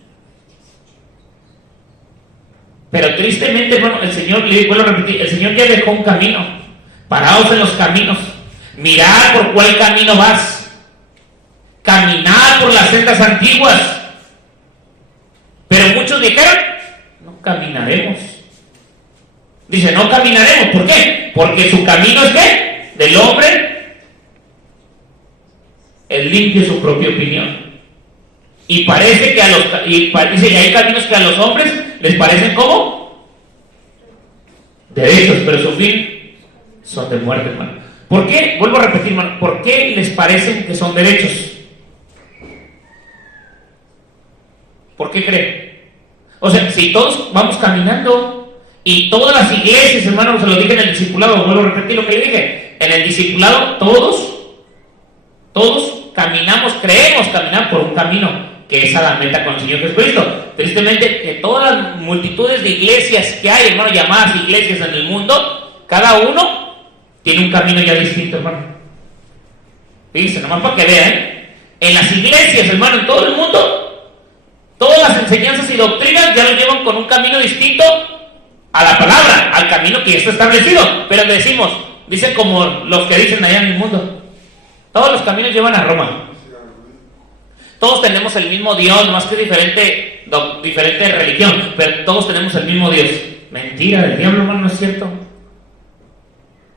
Pero tristemente, hermano, el Señor, le vuelvo a repetir, el Señor ya dejó un camino. Paraos en los caminos, mirad por cuál camino vas, caminad por las sendas antiguas. Pero muchos dijeron, no caminaremos. Dice, no caminaremos, ¿por qué? Porque su camino es ¿qué? Del hombre, él limpia su propia opinión. Y parece que dice que hay caminos que a los hombres les parecen como derechos, pero su fin son de muerte, hermano. ¿Por qué? Vuelvo a repetir, hermano. ¿Por qué les parecen que son derechos? ¿Por qué creen? O sea, si todos vamos caminando y todas las iglesias, hermano, se lo dije en el discipulado, vuelvo a repetir lo que le dije. En el discipulado, todos caminamos, creemos caminar por un camino que es a la meta con el Señor Jesucristo. Tristemente, todas las multitudes de iglesias que hay, hermano, llamadas iglesias en el mundo, cada uno tiene un camino ya distinto, hermano. Fíjense, nomás para que vean, en las iglesias, hermano, en todo el mundo, todas las enseñanzas y doctrinas ya lo llevan con un camino distinto a la palabra, al camino que ya está establecido. Pero le decimos, dicen como los que dicen allá en el mundo, todos los caminos llevan a Roma. Todos tenemos el mismo Dios, más que diferente religión, pero todos tenemos el mismo Dios. Mentira del diablo, hermano, no es cierto.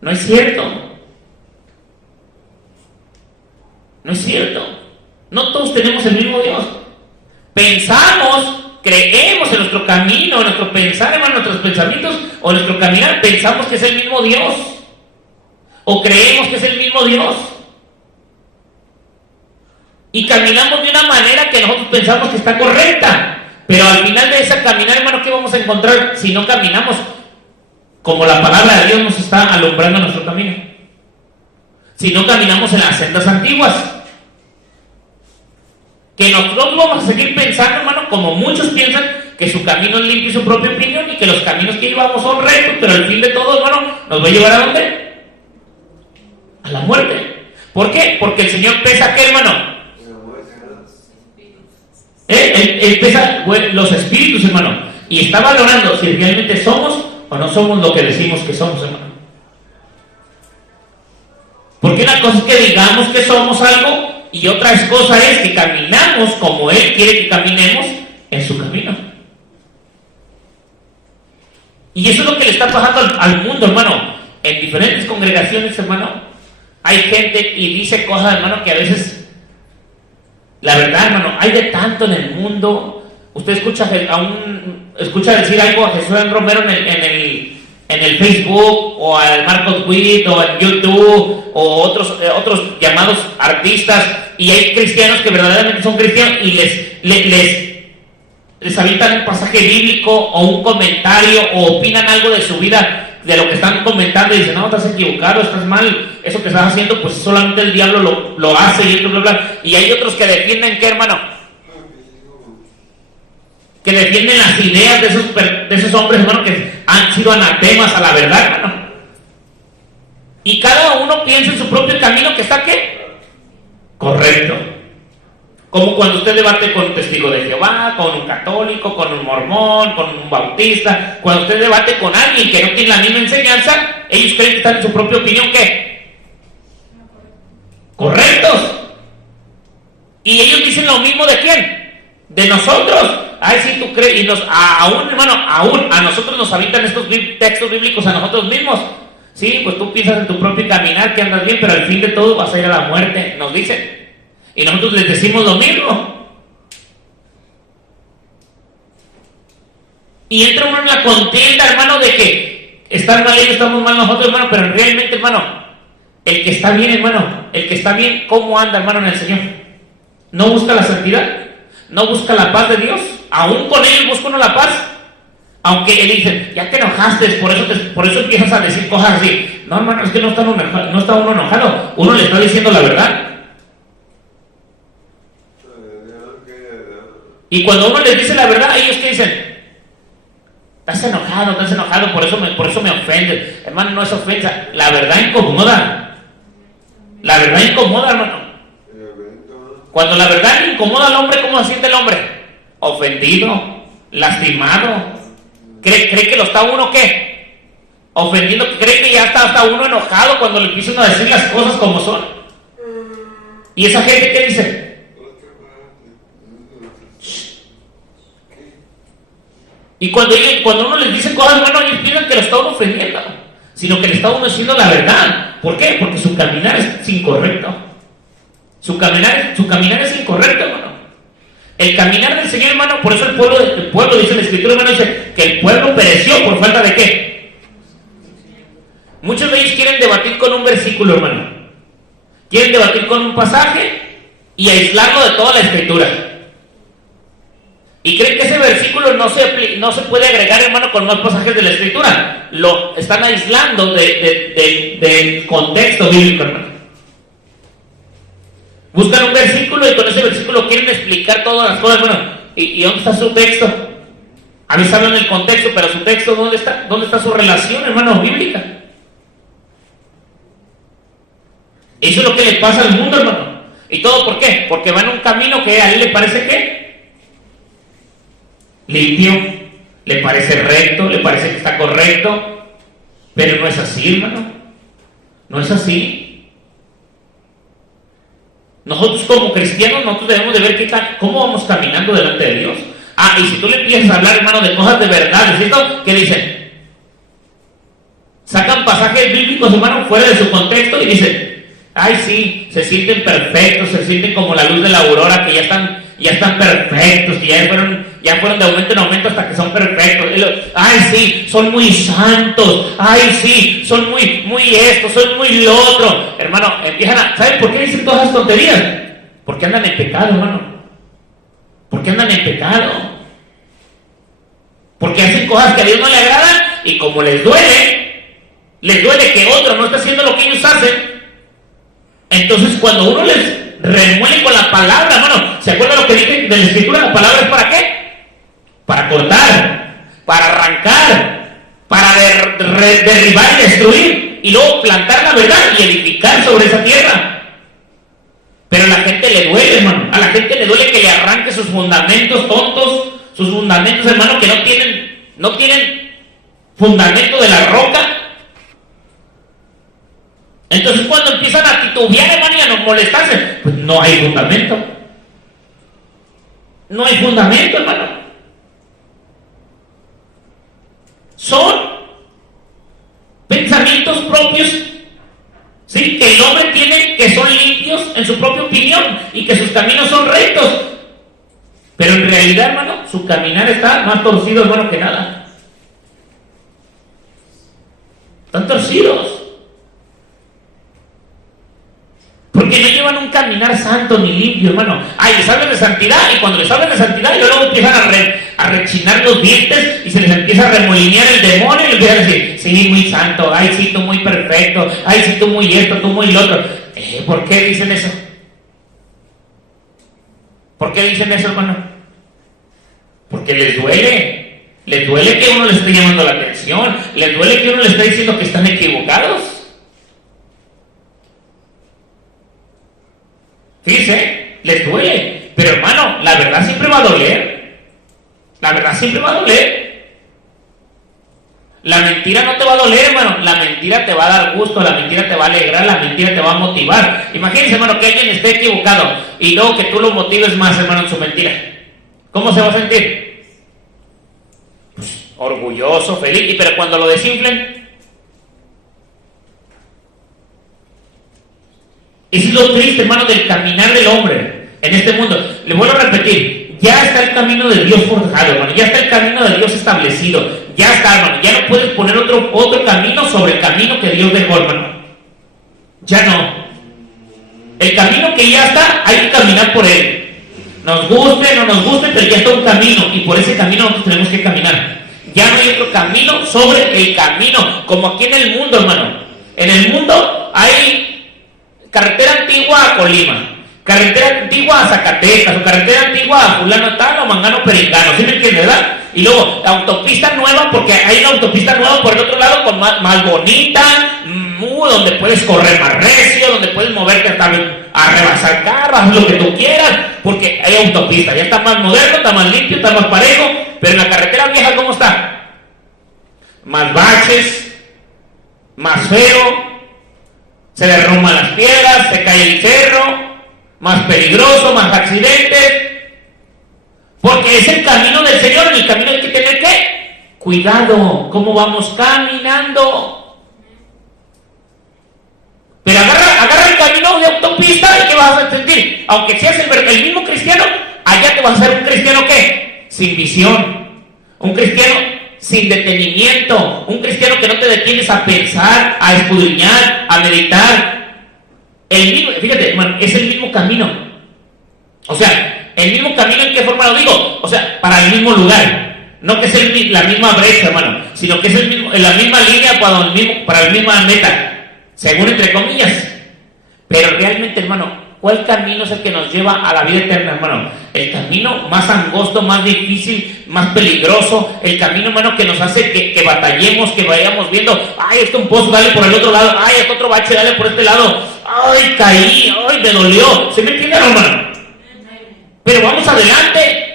No es cierto. No es cierto. No todos tenemos el mismo Dios. Pensamos, creemos en nuestro camino, en nuestro pensar, hermano, en nuestros pensamientos o en nuestro caminar, pensamos que es el mismo Dios. O creemos que es el mismo Dios. Y caminamos de una manera que nosotros pensamos que está correcta. Pero al final de esa caminar, hermano, ¿qué vamos a encontrar si no caminamos como la palabra de Dios nos está alumbrando nuestro camino? Si no caminamos en las sendas antiguas, que nosotros vamos a seguir pensando, hermano, como muchos piensan, que su camino es limpio y su propia opinión, y que los caminos que llevamos son rectos, pero al fin de todo, hermano, nos va a llevar ¿a dónde? A la muerte. ¿Por qué? Porque el Señor pesa, ¿qué, hermano? Él pesa los espíritus, hermano, y está valorando si realmente somos o no somos lo que decimos que somos, hermano. Porque una cosa es que digamos que somos algo y otra cosa es que caminamos como Él quiere que caminemos en su camino. Y eso es lo que le está pasando al mundo, hermano. En diferentes congregaciones, hermano, hay gente y dice cosas, hermano, que a veces, la verdad, hermano, hay de tanto en el mundo. Usted escucha decir algo a Jesús Romero en el Facebook, o al Marcos Witt, o en YouTube, o otros llamados artistas, y hay cristianos que verdaderamente son cristianos y les avientan un pasaje bíblico o un comentario o opinan algo de su vida, de lo que están comentando, y dicen, no, estás equivocado, estás mal, eso que estás haciendo pues solamente el diablo lo hace, y bla, bla, bla. Y hay otros que defienden, ¿qué, hermano? Que defienden las ideas de esos hombres, hermano, que han sido anatemas a la verdad, hermano. Y cada uno piensa en su propio camino, que está, ¿qué? Correcto. Como cuando usted debate con un testigo de Jehová, con un católico, con un mormón, con un bautista. Cuando usted debate con alguien que no tiene la misma enseñanza, ellos creen que están en su propia opinión, ¿qué? Correctos. Y ellos dicen lo mismo, ¿de quién? De nosotros. Ay, sí, tú crees. Y aún, hermano, aún a nosotros nos habitan estos textos bíblicos a nosotros mismos. Sí, pues tú piensas en tu propio caminar, que andas bien, pero al fin de todo vas a ir a la muerte, nos dicen. Y nosotros les decimos lo mismo. Y entra uno en la contienda, hermano, de que están mal ellos, estamos mal nosotros, hermano, pero realmente, hermano, el que está bien, hermano, el que está bien, ¿cómo anda, hermano, en el Señor? ¿No busca la santidad? ¿No busca la paz de Dios? Aún con ellos busca uno la paz. Aunque él dice, ya te enojaste, por eso empiezas a decir cosas así. No, hermano, es que no está uno enojado. Uno le está diciendo la verdad. Y cuando uno les dice la verdad, ellos que dicen, estás enojado, por eso me ofendes. Hermano, no es ofensa, la verdad incomoda. La verdad incomoda, hermano. Cuando la verdad incomoda al hombre, ¿cómo se siente el hombre? Ofendido, lastimado. ¿Cree que lo está uno qué? Ofendiendo, cree que ya está uno enojado cuando le empiezan a decir las cosas como son. ¿Y esa gente qué dice? Y cuando uno les dice cosas, hermano, ellos piensan que lo está uno ofendiendo, sino que le está uno diciendo la verdad. ¿Por qué? Porque su caminar es incorrecto. Su caminar es incorrecto, hermano. El caminar del Señor, hermano, por eso el pueblo, dice la Escritura, hermano, dice que el pueblo pereció por falta de ¿qué? Muchos de ellos quieren debatir con un versículo, hermano. Quieren debatir con un pasaje y aislarlo de toda la Escritura. Y creen que ese versículo no se puede agregar, hermano, con más pasajes de la Escritura. Lo están aislando del contexto bíblico, hermano. Buscan un versículo y con ese versículo quieren explicar todas las cosas, hermano. ¿Y dónde está su texto? A veces hablan del contexto, pero su texto, ¿dónde está? ¿Dónde está su relación, hermano, bíblica? Eso es lo que le pasa al mundo, hermano. ¿Y todo por qué? Porque va en un camino que a él le parece ¿qué? Limpio, le parece recto, le parece que está correcto, pero no es así, hermano. No es así. Nosotros como cristianos, nosotros debemos de ver cómo vamos caminando delante de Dios. Y si tú le empiezas a hablar, hermano, de cosas de verdad, ¿cierto? ¿Qué dicen? Sacan pasajes bíblicos, hermano, fuera de su contexto y dicen, ay, sí, se sienten perfectos, se sienten como la luz de la aurora, que ya están perfectos, que ya fueron de aumento en aumento hasta que son perfectos. Ay, sí, son muy santos. Ay, sí, son muy esto, son muy lo otro. Hermano, ¿saben por qué dicen todas esas tonterías? Porque andan en pecado, hermano. Porque andan en pecado. Porque hacen cosas que a Dios no le agradan y como les duele que otro no está haciendo lo que ellos hacen. Entonces, cuando uno les remuele con la palabra, hermano, ¿se acuerdan lo que dije de la Escritura? La palabra es ¿para qué? Para cortar, para arrancar, para derribar y destruir, y luego plantar la verdad y edificar sobre esa tierra. Pero a la gente le duele, hermano. A la gente le duele que le arranque sus fundamentos tontos, sus fundamentos, hermano, que no tienen fundamento de la roca. Entonces cuando empiezan a titubear, hermano, y a no molestarse, pues no hay fundamento. No hay fundamento, hermano. Son pensamientos propios, ¿sí?, que el hombre tiene, que son limpios en su propia opinión y que sus caminos son rectos. Pero en realidad, hermano, su caminar está más torcido, hermano, que nada. Están torcidos. Porque no llevan un caminar santo ni limpio, hermano. Ay, les hablan de santidad, y cuando les hablan de santidad, y luego empiezan a rechinar los dientes y se les empieza a remolinear el demonio y les empiezan a decir, sí, muy santo, ay, sí, tú muy perfecto, ay, sí, tú muy esto, tú muy lo otro. ¿Por qué dicen eso? ¿Por qué dicen eso, hermano? Porque les duele. Les duele que uno les esté llamando la atención. Les duele que uno les esté diciendo que están equivocados. Fíjense, les duele. Pero hermano, la verdad siempre va a doler. La verdad siempre va a doler. La mentira no te va a doler, hermano. La mentira te va a dar gusto, la mentira te va a alegrar, la mentira te va a motivar. Imagínense, hermano, que alguien esté equivocado y luego que tú lo motives más, hermano, en su mentira. ¿Cómo se va a sentir? Pues, orgulloso, feliz. Pero cuando lo desinflen, eso es lo triste, hermano, del caminar del hombre en este mundo. Le vuelvo a repetir, ya está el camino de Dios forjado, hermano. Ya está el camino de Dios establecido. Ya está, hermano. Ya no puedes poner otro camino sobre el camino que Dios dejó, hermano. Ya no. El camino que ya está, hay que caminar por él. Nos guste, no nos guste, pero ya está un camino. Y por ese camino nosotros tenemos que caminar. Ya no hay otro camino sobre el camino. Como aquí en el mundo, hermano. En el mundo hay carretera antigua a Colima, carretera antigua a Zacatecas, o carretera antigua a fulano tal o mangano perengano, ¿sí me entiendes, verdad? Y luego autopista nueva, porque hay una autopista nueva por el otro lado con más bonita, donde puedes correr más recio, donde puedes moverte hasta a rebasar carros, haz lo que tú quieras, porque hay autopista, ya está más moderno, está más limpio, está más parejo. Pero en la carretera vieja, ¿cómo está? Más baches, más feo, se derrumban las piedras, se cae el cerro, más peligroso, más accidentes. Porque es el camino del Señor. En el camino hay que tener ¿qué? Cuidado, cómo vamos caminando. Pero agarra el camino de autopista y ¿qué vas a sentir? Aunque seas el mismo cristiano, allá te vas a ser un cristiano ¿qué? Sin visión, un cristiano sin detenimiento, un cristiano que no te detienes a pensar, a escudriñar, a meditar. Fíjate, hermano, es el mismo camino. O sea, el mismo camino, ¿en qué forma lo digo? O sea, para el mismo lugar. No que sea la misma brecha, hermano, sino que es en la misma línea para la misma meta, según entre comillas. Pero realmente, hermano, ¿cuál camino es el que nos lleva a la vida eterna, hermano? El camino más angosto, más difícil, más peligroso. El camino, hermano, que nos hace que batallemos, que vayamos viendo, ay, esto es un pozo, dale por el otro lado, ay, esto otro bache, dale por este lado, ay, caí, ay, me dolió. ¿Se me entiende, hermano? Pero vamos adelante.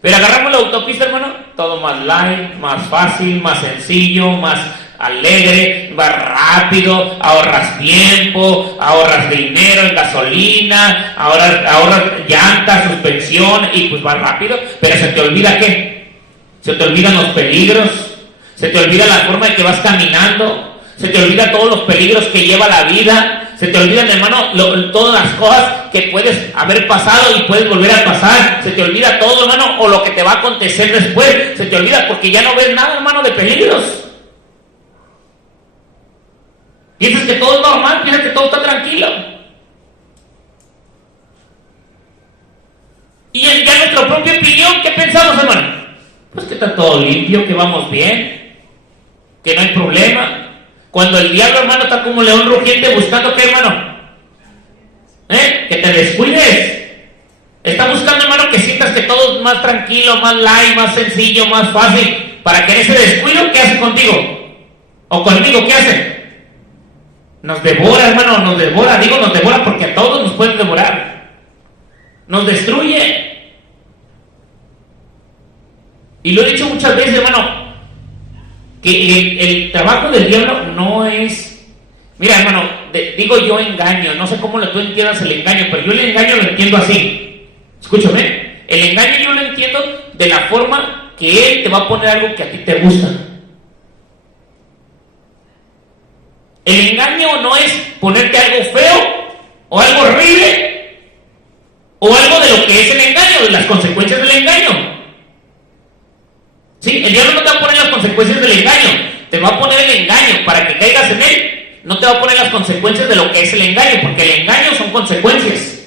Pero agarramos la autopista, hermano, todo más light, más fácil, más sencillo, más alegre, más rápido, ahorras tiempo, ahorras dinero en gasolina, ahorras llantas, suspensión y pues vas rápido. Pero se te olvida ¿qué? Se te olvidan los peligros, se te olvida la forma en que vas caminando, se te olvida todos los peligros que lleva la vida. Se te olvidan, hermano, todas las cosas que puedes haber pasado y puedes volver a pasar. Se te olvida todo, hermano, o lo que te va a acontecer después. Se te olvida porque ya no ves nada, hermano, de peligros. Piensas que todo es normal, piensas que todo está tranquilo. Y en ya nuestra propia opinión, ¿qué pensamos, hermano? Pues que está todo limpio, que vamos bien, que no hay problema. Cuando el diablo, hermano, está como león rugiente buscando, ¿qué, hermano? Que te descuides. Está buscando, hermano, que sientas que todo es más tranquilo, más light, más sencillo, más fácil. Para que en ese descuido, ¿qué hace contigo? O conmigo, ¿qué hace? Nos devora, hermano, nos devora. Digo nos devora porque a todos nos pueden devorar. Nos destruye. Y lo he dicho muchas veces, hermano, que el trabajo del diablo no es... Mira, hermano, digo yo engaño. No sé cómo tú entiendas el engaño, pero yo el engaño lo entiendo así. Escúchame. El engaño yo lo entiendo de la forma que él te va a poner algo que a ti te gusta. El engaño no es ponerte algo feo o algo horrible o algo de lo que es el engaño, de las consecuencias del engaño. ¿Sí? El diablo no te va a poner las consecuencias del engaño, te va a poner el engaño para que caigas en él. No te va a poner las consecuencias de lo que es el engaño, porque el engaño son consecuencias.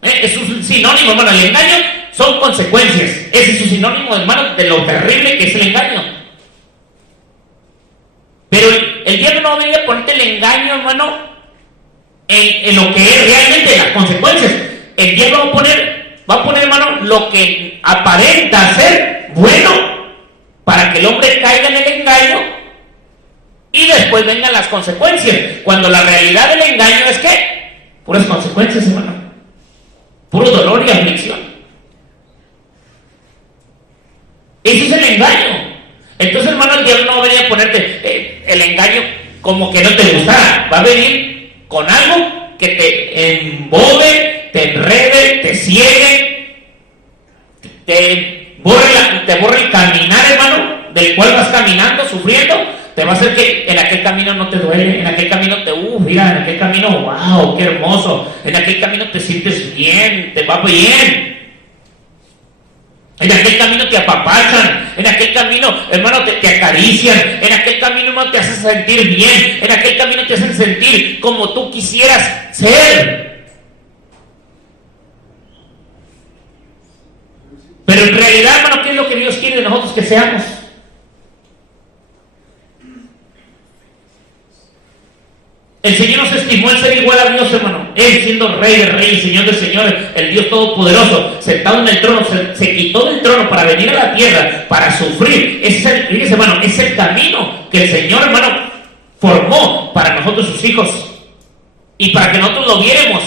Es un sinónimo, hermano. El engaño son consecuencias. Ese es su sinónimo, hermano, de lo terrible que es el engaño. Pero el diablo no va a venir a ponerte el engaño, hermano, en lo que es realmente las consecuencias. El diablo va a poner, hermano, lo que aparenta ser bueno para que el hombre caiga en el engaño y después vengan las consecuencias. Cuando la realidad del engaño es que puras consecuencias, hermano. Puro dolor y aflicción. Eso es el engaño. Entonces, hermano, el diablo no va a venir a ponerte el engaño como que no te gustara. Va a venir con algo que te embobe, te enrede, te ciegue, te borre el caminar, hermano, del cual vas caminando, sufriendo. Te va a hacer que en aquel camino no te duele, en aquel camino mira, en aquel camino, wow, qué hermoso, en aquel camino te sientes bien, te va bien. En aquel camino te apapachan, en aquel camino, hermano, te acarician, en aquel camino, hermano, te hacen sentir bien, en aquel camino te hacen sentir como tú quisieras ser. Pero en realidad, hermano, ¿qué es lo que Dios quiere de nosotros que seamos? El Señor nos estimó el ser igual a Dios, hermano. Él siendo Rey de Reyes, Señor de Señores, el Dios Todopoderoso, sentado en el trono, se quitó del trono para venir a la tierra, para sufrir. Fíjese, hermano, es el camino que el Señor, hermano, formó para nosotros sus hijos. Y para que nosotros lo viéramos,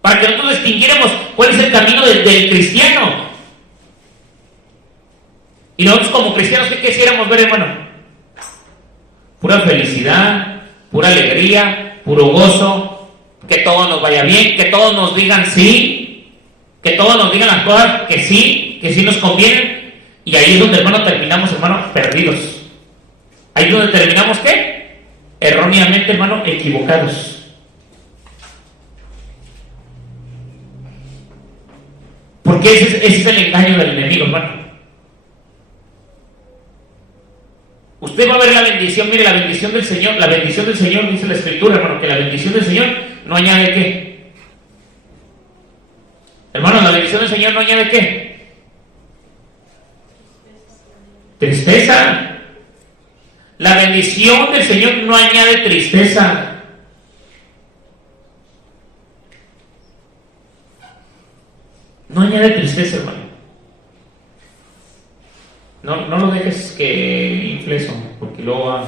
para que nosotros distinguiéramos cuál es el camino del cristiano. Y nosotros como cristianos, ¿qué quisiéramos ver, hermano? Pura felicidad, pura alegría, puro gozo, que todo nos vaya bien, que todos nos digan sí, que todos nos digan las cosas que sí nos convienen. Y ahí es donde, hermano, terminamos, hermano, perdidos. Ahí es donde terminamos, ¿qué? Erróneamente, hermano, equivocados. Porque ese es el engaño del enemigo, hermano. Usted va a ver la bendición, mire, la bendición del Señor, dice la Escritura, hermano, que la bendición del Señor no añade ¿qué? Hermano, la bendición del Señor no añade ¿qué? Tristeza. La bendición del Señor no añade tristeza. No añade tristeza, hermano. No lo dejes que infle eso, porque luego va.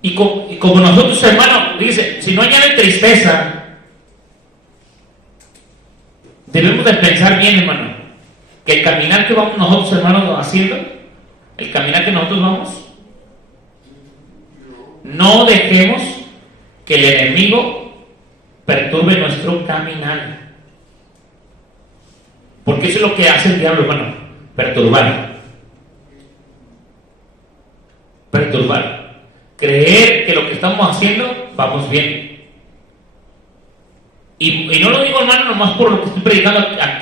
Y como nosotros, hermano, dice, si no añade tristeza, debemos de pensar bien, hermano, que el caminar que vamos nosotros, hermanos, haciendo, el caminar que nosotros vamos, no dejemos que el enemigo perturbe nuestro caminar. Porque eso es lo que hace el diablo, hermano, perturbar. Creer que lo que estamos haciendo vamos bien. Y no lo digo, hermano, nomás por lo que estoy predicando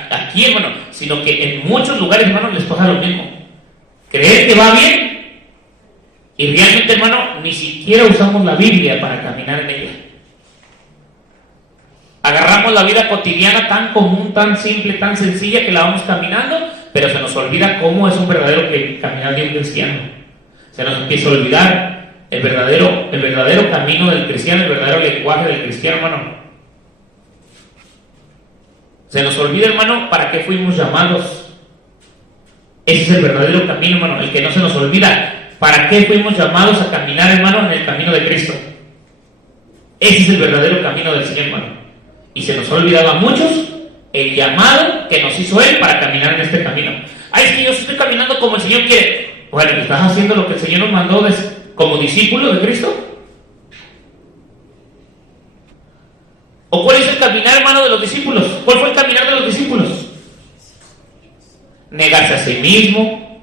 aquí, hermano, sino que en muchos lugares, hermano, les pasa lo mismo. Creer que va bien y realmente, hermano, ni siquiera usamos la Biblia para caminar en ella. Agarramos la vida cotidiana tan común, tan simple, tan sencilla que la vamos caminando, pero se nos olvida cómo es un verdadero caminar de un cristiano. Se nos empieza a olvidar el verdadero camino del cristiano, el verdadero lenguaje del cristiano, hermano. Se nos olvida, hermano, para qué fuimos llamados. Ese es el verdadero camino, hermano, el que no se nos olvida. ¿Para qué fuimos llamados a caminar, hermano, en el camino de Cristo? Ese es el verdadero camino del Señor, hermano. Y se nos ha olvidado a muchos el llamado que nos hizo Él para caminar en este camino. Ay, es que yo estoy caminando como el Señor quiere. Bueno, ¿estás haciendo lo que el Señor nos mandó como discípulo de Cristo? ¿O cuál es el caminar, hermano, de los discípulos? ¿Cuál fue el caminar de los discípulos? Negarse a sí mismo,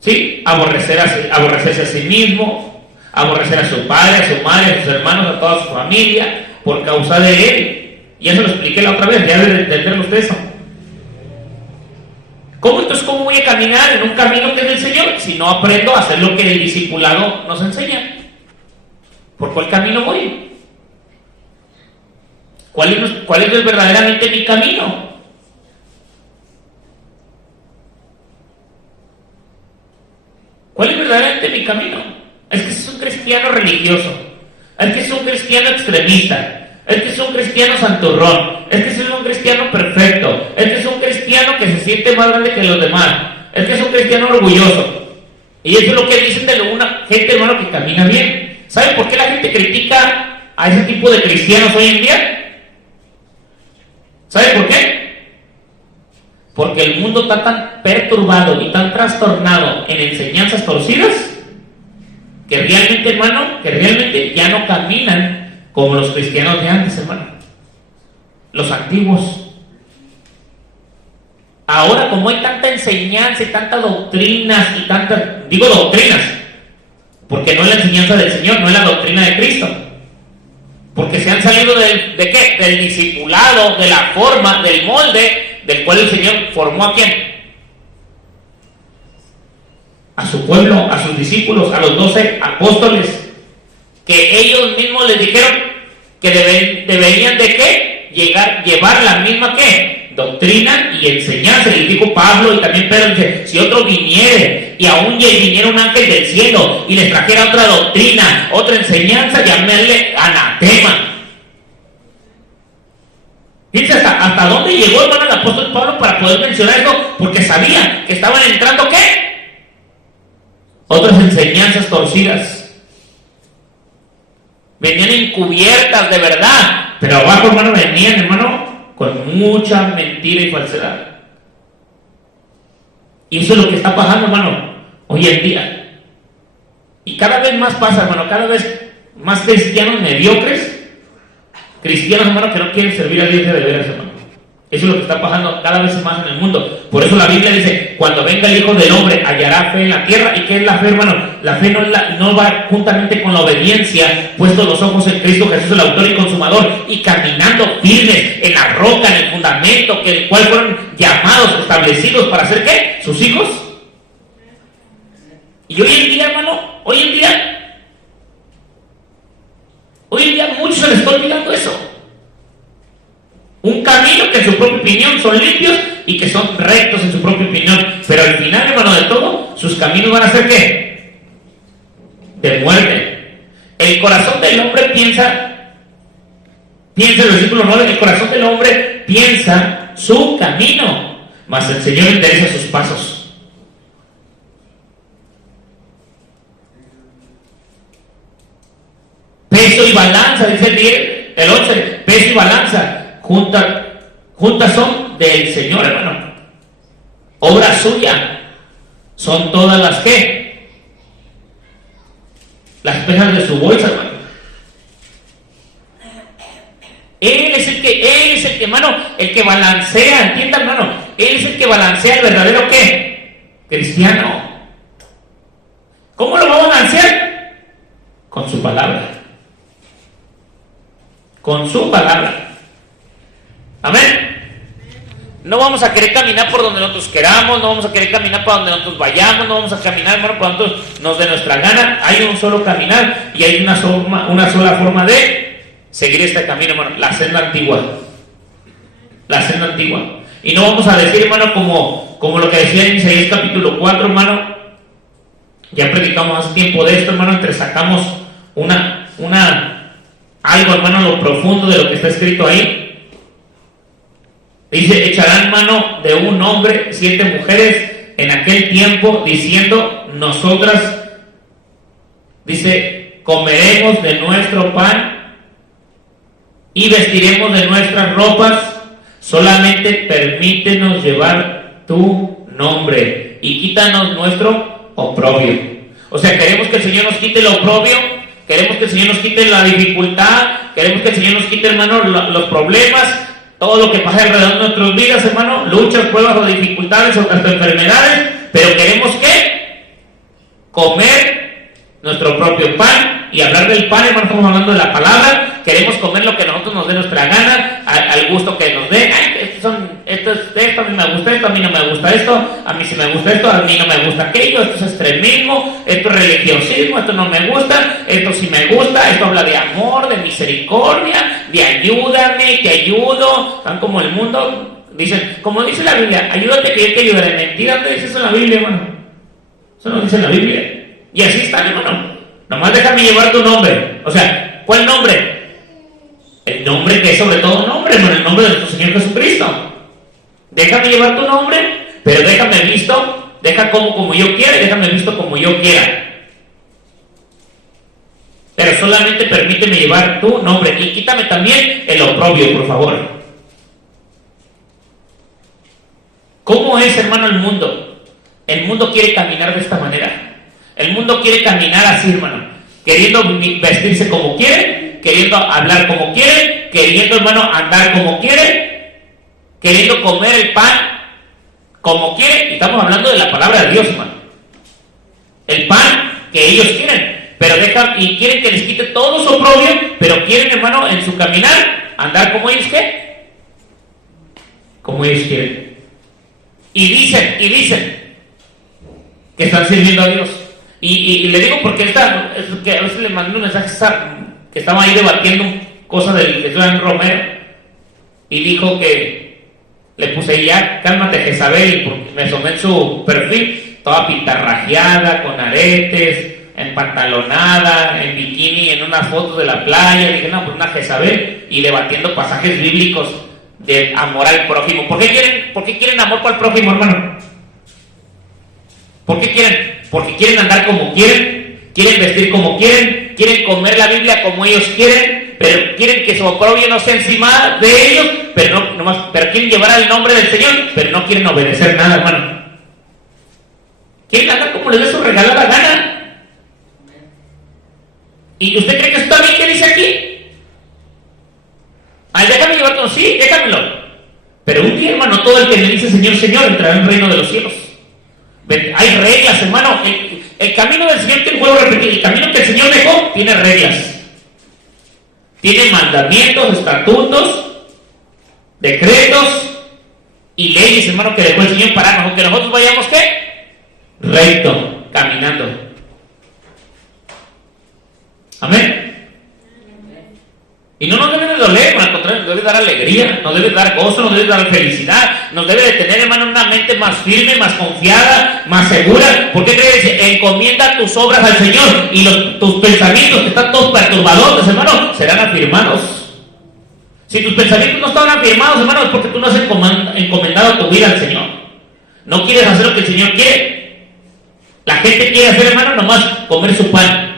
¿sí? Aborrecerse a sí mismo, aborrecer a su padre, a su madre, a sus hermanos, a toda su familia, por causa de Él. Y eso lo expliqué la otra vez, ya deben entenderlo ustedes. ¿Cómo entonces cómo voy a caminar en un camino que es del Señor si no aprendo a hacer lo que el discipulado nos enseña? ¿Por cuál camino voy? ¿Cuál es verdaderamente mi camino? ¿Cuál es verdaderamente mi camino? Es que es un cristiano religioso, es que es un cristiano extremista, es que es un cristiano santurrón, es que es un cristiano perfecto, es que es un cristiano que se siente más grande que los demás, es que es un cristiano orgulloso. Y eso es lo que dicen de una gente, hermano, que camina bien. ¿Saben por qué la gente critica a ese tipo de cristianos hoy en día? ¿Saben por qué? Porque el mundo está tan perturbado y tan trastornado en enseñanzas torcidas que realmente, hermano, ya no caminan como los cristianos de antes, hermano. Los antiguos. Ahora, como hay tanta enseñanza y tantas doctrinas digo doctrinas, porque no es la enseñanza del Señor, no es la doctrina de Cristo. Porque se han salido ¿de qué? Del discipulado, de la forma, del molde del cual el Señor formó ¿a quién? A su pueblo, a sus discípulos, a los 12 apóstoles, que ellos mismos les dijeron que deberían ¿de qué? Llevar la misma ¿qué? Doctrina y enseñanza. Y dijo Pablo y también Pedro, dice, si otro viniere y aún viniera un ángel del cielo y les trajera otra doctrina, otra enseñanza, llamémosle anatema. Fíjense hasta dónde llegó, hermano, el apóstol Pablo para poder mencionar esto, porque sabía que estaban entrando ¿qué? Otras enseñanzas torcidas. Venían encubiertas de verdad, pero abajo, hermano, venían, hermano, con mucha mentira y falsedad. Y eso es lo que está pasando, hermano, hoy en día. Y cada vez más pasa, hermano, cada vez más cristianos mediocres, cristianos, hermano, que no quieren servir a Dios de veras, hermano. Eso es lo que está pasando cada vez más en el mundo. Por eso la Biblia dice, cuando venga el Hijo del Hombre, hallará fe en la tierra. ¿Y qué es la fe, hermano? La fe no va juntamente con la obediencia, puestos los ojos en Cristo Jesús, el autor y consumador, y caminando firmes en la roca, en el fundamento, que el cual fueron llamados, establecidos para hacer ¿qué? Sus hijos. Y hoy en día, hermano, hoy en día a muchos se les está olvidando eso. Un camino que en su propia opinión son limpios y que son rectos en su propia opinión, pero al final, hermano, de todo, sus caminos van a ser ¿qué? De muerte. El corazón del hombre piensa el versículo 9, el corazón del hombre piensa su camino, mas el Señor endereza sus pasos. Peso y balanza, dice el 11, peso y balanza, juntas son del Señor, hermano. Obra suya. Son todas las que las pejas de su bolsa, hermano. Él es el que, hermano, el que balancea, entienda, hermano. Él es el que balancea el verdadero ¿qué? Cristiano. ¿Cómo lo va a balancear? Con su palabra. Con su palabra. Amén. No vamos a querer caminar por donde nosotros queramos, no vamos a querer caminar por donde nosotros vayamos, no vamos a caminar, hermano, por donde nos dé nuestra gana. Hay un solo caminar y hay una sola forma de seguir este camino, hermano, la senda antigua. La senda antigua. Y no vamos a decir, hermano, como lo que decía en Isaías capítulo 4, hermano. Ya predicamos hace tiempo de esto, hermano, entresacamos algo, hermano, lo profundo de lo que está escrito ahí. Dice, echarán mano de un hombre 7 mujeres en aquel tiempo diciendo, nosotras, dice, comeremos de nuestro pan y vestiremos de nuestras ropas, solamente permítenos llevar tu nombre y quítanos nuestro oprobio. O sea, queremos que el Señor nos quite el oprobio, queremos que el Señor nos quite la dificultad, queremos que el Señor nos quite, hermano, los problemas, todo lo que pasa alrededor de nuestras vidas, hermano, luchas, pruebas o dificultades o hasta enfermedades, pero queremos que comer nuestro propio pan. Y hablar del pan, hermano, estamos hablando de la palabra. Queremos comer lo que a nosotros nos dé nuestra gana, al gusto que nos dé. Esto, a mí me gusta esto, a mí no me gusta esto, a mí sí me gusta esto, a mí no me gusta aquello, esto es extremismo, esto es religiosismo, esto no me gusta, esto sí me gusta, esto habla de amor, de misericordia, de ayúdame, te ayudo. Están como el mundo, dicen, como dice la Biblia, ayúdate que yo te ayudaré. Mentira, ¿dónde dice eso en la Biblia, hermano? Eso no dice en la Biblia. Y así están, hermano. Nomás déjame llevar tu nombre. O sea, ¿cuál nombre? El nombre que es sobre todo nombre, hermano, el nombre de nuestro Señor Jesucristo. Déjame llevar tu nombre, pero déjame visto, deja como yo quiera y déjame visto como yo quiera. Pero solamente permíteme llevar tu nombre y quítame también el oprobio, por favor. ¿Cómo es, hermano, el mundo? El mundo quiere caminar de esta manera. El mundo quiere caminar así, hermano, queriendo vestirse como quiere, queriendo hablar como quiere, queriendo, hermano, andar como quiere, queriendo comer el pan como quiere. Y estamos hablando de la palabra de Dios, hermano. El pan que ellos quieren, pero y quieren que les quite todo su oprobio, pero quieren, hermano, en su caminar, andar como ellos ¿qué? Como ellos quieren. Y dicen que están sirviendo a Dios. Y le digo porque que a veces le mandé un mensaje que estaba ahí debatiendo cosas de Joan Romero y dijo que le puse ya, cálmate Jezabel, porque me asomé en su perfil, toda pintarrajeada, con aretes, empantalonada, en bikini, en unas fotos de la playa. Dije, no, pues una Jezabel, y debatiendo pasajes bíblicos de amor al prójimo. ¿Por qué quieren amor para el prójimo, hermano? ¿Por qué quieren? Porque quieren andar como quieren vestir como quieren comer la Biblia como ellos quieren, pero quieren que su oprobio no sea encima de ellos, pero quieren llevar el nombre del Señor, pero no quieren obedecer nada, hermano. Quieren andar como les dé su regalada gana. ¿Y usted cree que está bien que dice aquí? Ay, déjame llevarlo, sí, déjamelo. Pero un día, hermano, todo el que me dice Señor, Señor, entrará en el reino de los cielos. Hay reglas, hermano. El camino del Señor, te vuelvo a repetir, el camino que el Señor dejó tiene reglas, tiene mandamientos, estatutos, decretos y leyes, hermano, que dejó el Señor para que nosotros vayamos ¿qué? Recto, caminando. Amén. Y no nos debe de doler, hermano, al contrario, nos debe dar alegría, nos debe dar gozo, nos debe dar felicidad, nos debe de tener, hermano, una mente más firme, más confiada, más segura. ¿Por qué crees? Encomienda tus obras al Señor y tus pensamientos que están todos perturbadores, hermano, serán afirmados. Si tus pensamientos no están afirmados, hermano, es porque tú no has encomendado tu vida al Señor. No quieres hacer lo que el Señor quiere. La gente quiere hacer, hermano, nomás comer su pan.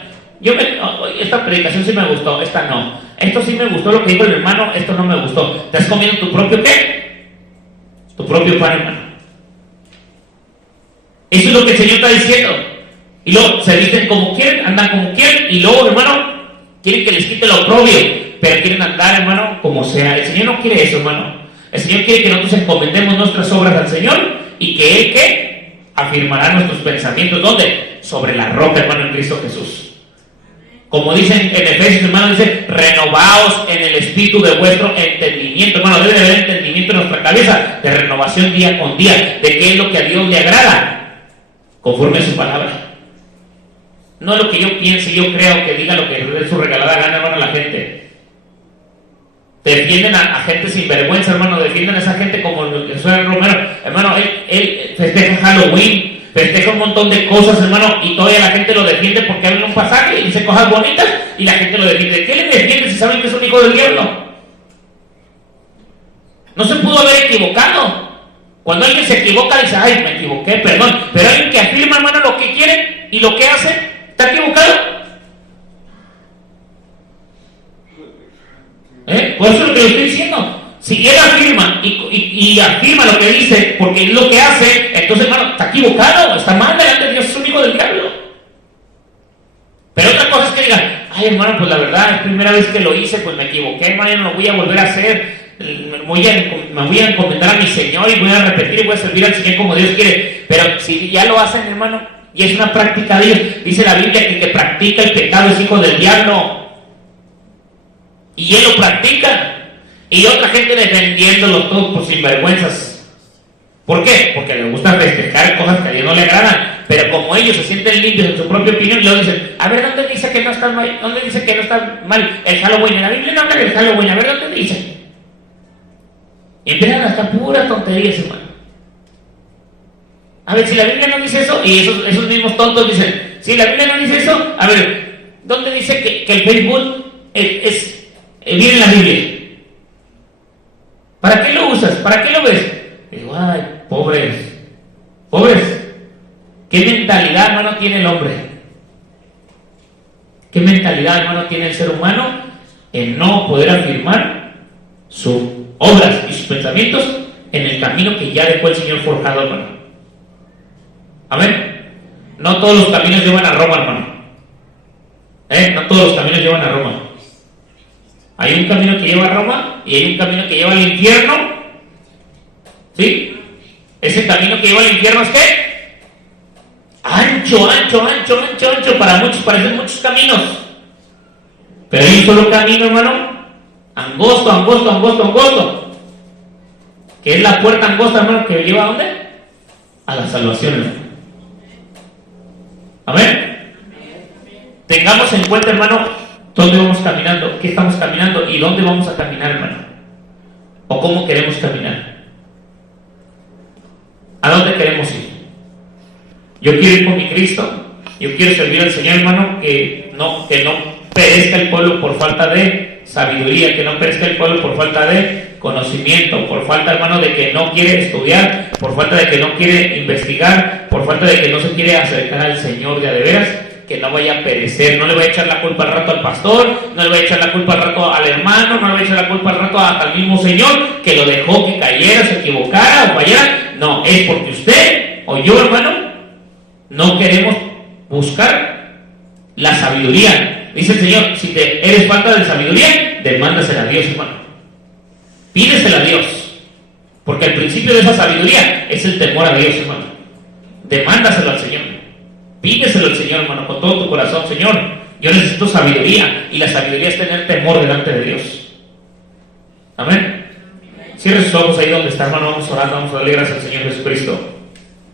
Esta predicación sí me gustó, esta no. Esto sí me gustó lo que dijo el hermano, esto no me gustó. ¿Te has comido tu propio qué? Tu propio pan, hermano. Eso es lo que el Señor está diciendo. Y luego se visten como quieren, andan como quieren, y luego, hermano, quieren que les quite lo oprobio, pero quieren andar, hermano, como sea. El Señor no quiere eso, hermano. El Señor quiere que nosotros encomendemos nuestras obras al Señor y que Él, ¿qué? Afirmará nuestros pensamientos. ¿Dónde? Sobre la roca, hermano, en Cristo Jesús. Como dicen en Efesios, hermano, dice, renovaos en el espíritu de vuestro entendimiento. Hermano, debe de haber entendimiento en nuestra cabeza, de renovación día con día, de qué es lo que a Dios le agrada, conforme a su palabra. No lo que yo piense, yo creo, que diga lo que es su regalada gana, hermano, la gente. Defienden a gente sin vergüenza, hermano, defienden a esa gente como el Joan Romero. Hermano, él festeja Halloween, festeja un montón de cosas, hermano, y todavía la gente lo defiende porque habla un pasaje y dice cosas bonitas y la gente lo defiende. ¿Qué le defiende si saben que es un hijo del diablo? No se pudo haber equivocado. Cuando alguien se equivoca, dice, ay, me equivoqué, perdón. Pero alguien que afirma, hermano, lo que quiere y lo que hace, ¿está equivocado? Por eso es lo que le estoy diciendo. Si él afirma y afirma lo que dice, porque es lo que hace, entonces, hermano, está equivocado, está mal delante de Dios, es un hijo del diablo. Pero otra cosa es que digan, ay, hermano, pues la verdad, es primera vez que lo hice, pues me equivoqué, hermano, no lo voy a volver a hacer. Me voy a encomendar a mi Señor y voy a repetir y voy a servir al Señor como Dios quiere. Pero si ya lo hacen, hermano, y es una práctica de ellos, dice la Biblia que el que practica el pecado es hijo del diablo. Y él lo practica. Y otra gente defendiéndolo todos por sinvergüenzas. ¿Por qué? Porque les gusta festejar cosas que a Dios no le agradan. Pero como ellos se sienten limpios en su propia opinión, luego dicen, a ver, ¿dónde dice que no está mal? ¿Dónde dice que no está mal el Halloween? En la Biblia no habla del Halloween, a ver, ¿dónde dice? Y empiezan a estar puras tonterías, hermano. A ver, si la Biblia no dice eso, y esos mismos tontos dicen, si la Biblia no dice eso, a ver, ¿dónde dice que el Facebook viene en la Biblia? ¿Para qué lo usas? ¿Para qué lo ves? Digo, ay, pobres. ¿Qué mentalidad, hermano, tiene el hombre? ¿Qué mentalidad, hermano, tiene el ser humano en no poder afirmar sus obras y sus pensamientos en el camino que ya dejó el Señor forjado, hermano? Amén. No todos los caminos llevan a Roma, hermano. No todos los caminos llevan a Roma. Hay un camino que lleva a Roma y hay un camino que lleva al infierno. ¿Sí? Ese camino que lleva al infierno es ¿qué? Ancho. Para muchos parecen muchos caminos. Pero hay un solo camino, hermano. Angosto. Que es la puerta angosta, hermano, que lleva ¿a dónde? A la salvación, hermano. Amén. Tengamos en cuenta, hermano, dónde vamos caminando, qué estamos caminando y dónde vamos a caminar, hermano. O cómo queremos caminar. ¿A dónde queremos ir? Yo quiero ir con mi Cristo. Yo quiero servir al Señor, hermano, que no perezca el pueblo por falta de sabiduría, que no perezca el pueblo por falta de conocimiento, por falta, hermano, de que no quiere estudiar, por falta de que no quiere investigar, por falta de que no se quiere acercar al Señor de a de veras, que no vaya a perecer. No le voy a echar la culpa al rato al pastor, no le voy a echar la culpa al rato al hermano, no le voy a echar la culpa al rato hasta al mismo Señor que lo dejó que cayera, se equivocara o fallara. No, es porque usted o yo, hermano, no queremos buscar la sabiduría. Dice el Señor, si eres falta de sabiduría, demándasela a Dios, hermano. Pídesela a Dios, porque el principio de esa sabiduría es el temor a Dios, hermano. Demándaselo al Señor. Pídeselo al Señor, hermano, con todo tu corazón. Señor, yo necesito sabiduría, y la sabiduría es tener temor delante de Dios. Amén. Cierre sus ojos ahí donde está, hermano. Vamos a orar, vamos a darle gracias al Señor Jesucristo.